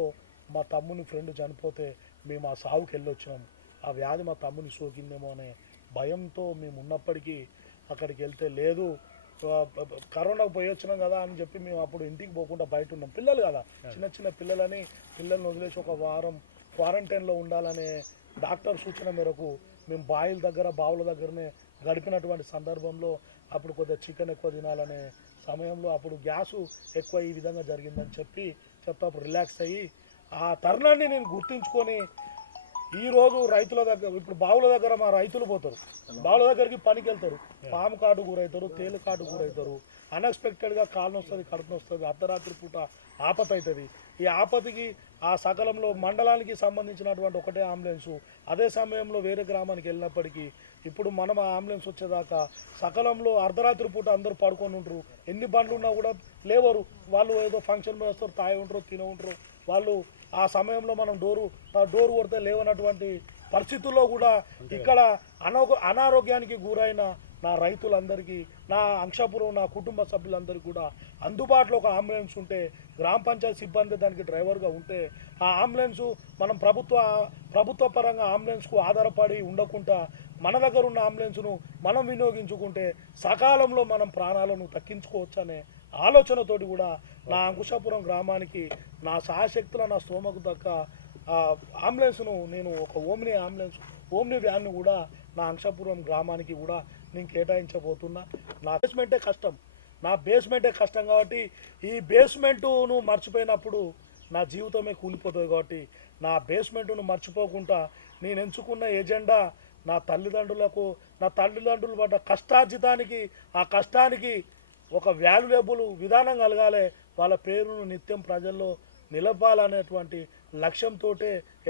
మా తమ్ముని ఫ్రెండ్ చనిపోతే మేము ఆ సావుకి వెళ్ళొచ్చినాము. ఆ వ్యాధి మా తమ్ముని సోకిందేమో అనే భయంతో మేము ఉన్నప్పటికీ అక్కడికి వెళ్తే లేదు కరోనాకు పోయి వచ్చినాం కదా అని చెప్పి మేము అప్పుడు ఇంటికి పోకుండా బయట ఉన్నాం. పిల్లలు కదా, చిన్న చిన్న పిల్లల్ని వదిలేసి ఒక వారం క్వారంటైన్లో ఉండాలనే డాక్టర్ సూచన మేరకు మేము బావుల దగ్గరనే గడిపినటువంటి సందర్భంలో అప్పుడు కొద్దిగా చికెన్ ఎక్కువ తినాలనే సమయంలో అప్పుడు గ్యాసు ఎక్కువ ఈ విధంగా జరిగిందని చెప్తే అప్పుడు రిలాక్స్ అయ్యి ఆ తరుణాన్ని నేను గుర్తుంచుకొని ఈరోజు రైతుల దగ్గర ఇప్పుడు బావుల దగ్గర మా రైతులు పోతారు, బావుల దగ్గరికి పనికి వెళ్తారు, పాము కాటు గురవుతారు, తేలు కాటు గురవుతారు, అన్ఎక్స్పెక్టెడ్గా కాలు వస్తుంది, కడుపు వస్తుంది, అర్ధరాత్రి పూట ఆపత అవుతుంది. ఈ ఆపతికి ఆ సకలంలో మండలానికి సంబంధించినటువంటి ఒకటే అంబులెన్సు, అదే సమయంలో వేరే గ్రామానికి వెళ్ళినప్పటికీ ఇప్పుడు మనం ఆ అంబులెన్స్ వచ్చేదాకా సకలంలో అర్ధరాత్రి పూట అందరూ పడుకొని ఉంటారు. ఎన్ని బండ్లు ఉన్నా కూడా లేవరు, వాళ్ళు ఏదో ఫంక్షన్ మీద వస్తారు, తాగి ఉంటారు, తినే ఉంటారు. వాళ్ళు ఆ సమయంలో మనం డోరు కొడితే లేవనటువంటి పరిస్థితుల్లో కూడా ఇక్కడ అనారోగ్యానికి గురైన నా రైతులందరికీ, నా అంక్షాపురం నా కుటుంబ సభ్యులందరికీ కూడా అందుబాటులో ఒక అంబులెన్స్ ఉంటే, గ్రామ పంచాయతీ సిబ్బంది దానికి డ్రైవర్గా ఉంటే ఆ అంబులెన్సు మనం ప్రభుత్వ పరంగా అంబులెన్స్కు ఆధారపడి ఉండకుండా మన దగ్గర ఉన్న అంబులెన్స్ను మనం వినియోగించుకుంటే సకాలంలో మనం ప్రాణాలను దక్కించుకోవచ్చు అనే ఆలోచనతోటి కూడా నా అంకుశాపురం గ్రామానికి నా సాయశక్తుల నా స్తోమకు దక్క అంబులెన్స్ను నేను ఒక ఓమ్ని వ్యాన్ను కూడా నా అంకుశాపురం గ్రామానికి కూడా నేను కేటాయించబోతున్నా. నా బేస్మెంటే కష్టం కాబట్టి ఈ బేస్మెంటును మర్చిపోయినప్పుడు నా జీవితమే కూలిపోతుంది. కాబట్టి నా బేస్మెంటును మర్చిపోకుండా నేను ఎంచుకున్న ఎజెండా నా తల్లిదండ్రులు పడ్డ కష్టార్జితానికి, ఆ కష్టానికి ఒక వాల్యుయబుల్ విధానం కలగాలి, వాళ్ళ పేరును నిత్యం ప్రజల్లో నిలపాలనేటువంటి లక్ష్యంతో,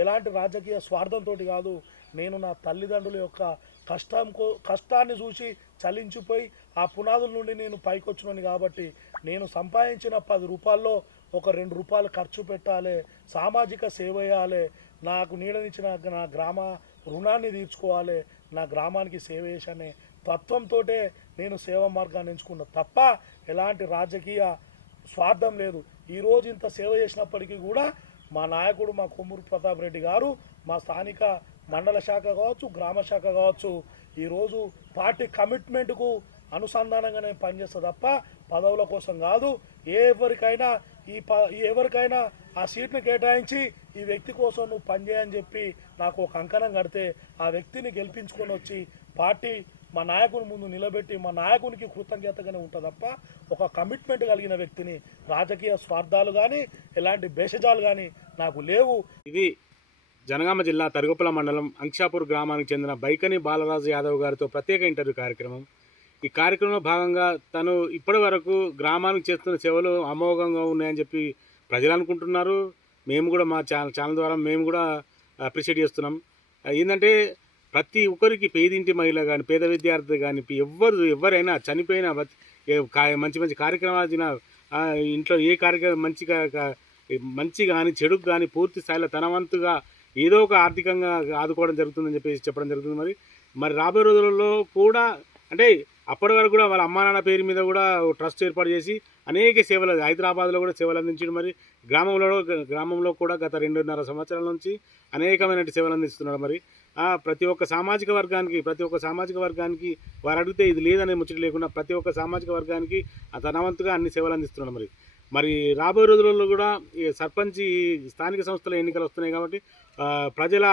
ఎలాంటి రాజకీయ స్వార్థంతో కాదు, నేను నా తల్లిదండ్రుల యొక్క కష్టాన్ని చూసి చలించిపోయి ఆ పునాదుల నుండి నేను పైకొచ్చినాను. కాబట్టి నేను సంపాదించిన 10 రూపాయల్లో ఒక 2 రూపాయలు ఖర్చు పెట్టాలి, సామాజిక సేవ చేయాలి, నాకు నీడనిచ్చిన నా గ్రామ రుణాన్ని తీర్చుకోవాలి, నా గ్రామానికి సేవ చేసనే తత్వంతో నేను సేవా మార్గాన్ని ఎంచుకున్నా తప్ప ఎలాంటి రాజకీయ స్వార్థం లేదు. ఈరోజు ఇంత సేవ చేసినప్పటికీ కూడా మా నాయకుడు మా కొమ్మూరు ప్రతాప్ రెడ్డి గారు మా స్థానిక మండల శాఖ కావచ్చు, గ్రామ శాఖ కావచ్చు, ఈరోజు పార్టీ కమిట్మెంట్కు అనుసంధానంగానే పనిచేస్తా తప్ప పదవుల కోసం కాదు. ఎవరికైనా ఆ సీట్ని కేటాయించి ఈ వ్యక్తి కోసం నువ్వు పనిచేయని చెప్పి నాకు ఒక అంకణం కడితే ఆ వ్యక్తిని గెలిపించుకొని వచ్చి పార్టీ మా నాయకుని ముందు నిలబెట్టి మా నాయకునికి కృతజ్ఞతగానే ఉంటుంది తప్ప ఒక కమిట్మెంట్ కలిగిన వ్యక్తిని రాజకీయ స్వార్థాలు కానీ ఎలాంటి భేషజాలు కానీ నాకు లేవు. ఇది జనగామ జిల్లా తరుగుపల మండలం అంక్షాపూర్ గ్రామానికి చెందిన బైకని బాలరాజు యాదవ్ గారితో ప్రత్యేక ఇంటర్వ్యూ కార్యక్రమం. ఈ కార్యక్రమంలో భాగంగా తను ఇప్పటి వరకు గ్రామానికి చేస్తున్న సేవలు అమోఘంగా ఉన్నాయని చెప్పి ప్రజలు అనుకుంటున్నారు. మేము కూడా మా ఛానల్ ద్వారా మేము కూడా అప్రిషియేట్ చేస్తున్నాం. ఏంటంటే ప్రతి ఒక్కరికి పేదింటి మహిళ కానీ, పేద విద్యార్థి కానీ, ఎవరైనా చనిపోయినా మంచి కార్యక్రమాలు ఇంట్లో ఏ కార్యక్రమం మంచి కానీ చెడుకు కానీ పూర్తి స్థాయిలో తనవంతుగా ఏదో ఒక ఆర్థికంగా ఆదుకోవడం జరుగుతుందని చెప్పడం జరుగుతుంది. మరి రాబోయే రోజులలో కూడా అంటే అప్పటి వరకు కూడా వాళ్ళ అమ్మా నాన్న పేరు మీద కూడా ట్రస్ట్ ఏర్పాటు చేసి అనేక సేవలు హైదరాబాద్లో కూడా సేవలు అందించడం, మరి గ్రామంలో కూడా గత 2.5 సంవత్సరాల నుంచి అనేకమైన సేవలు అందిస్తున్నాడు. మరి ప్రతి ఒక్క సామాజిక వర్గానికి వారు అడిగితే ఇది లేదనే ముచ్చట లేకుండా ప్రతి ఒక్క సామాజిక వర్గానికి తనవంతుగా అన్ని సేవలు అందిస్తున్నాడు. మరి రాబోయే రోజులలో కూడా ఈ సర్పంచ్ స్థానిక సంస్థల ఎన్నికలు వస్తున్నాయి కాబట్టి ప్రజల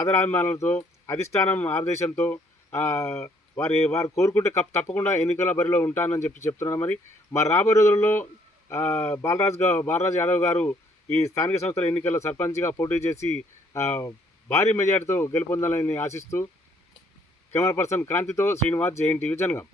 ఆదరాభిమానాలతో అధిష్టానం ఆదేశంతో వారు కోరుకుంటే తప్పకుండా ఎన్నికల బరిలో ఉంటానని చెప్తున్నాను. మరి రాబోయే రోజుల్లో బాలరాజు యాదవ్ గారు ఈ స్థానిక సంస్థల ఎన్నికల్లో సర్పంచ్గా పోటీ చేసి భారీ మెజార్టీతో గెలుపొందాలని ఆశిస్తూ కెమెరా పర్సన్ క్రాంతితో శ్రీనివాస్, జేఎన్టీవీ జనగాం.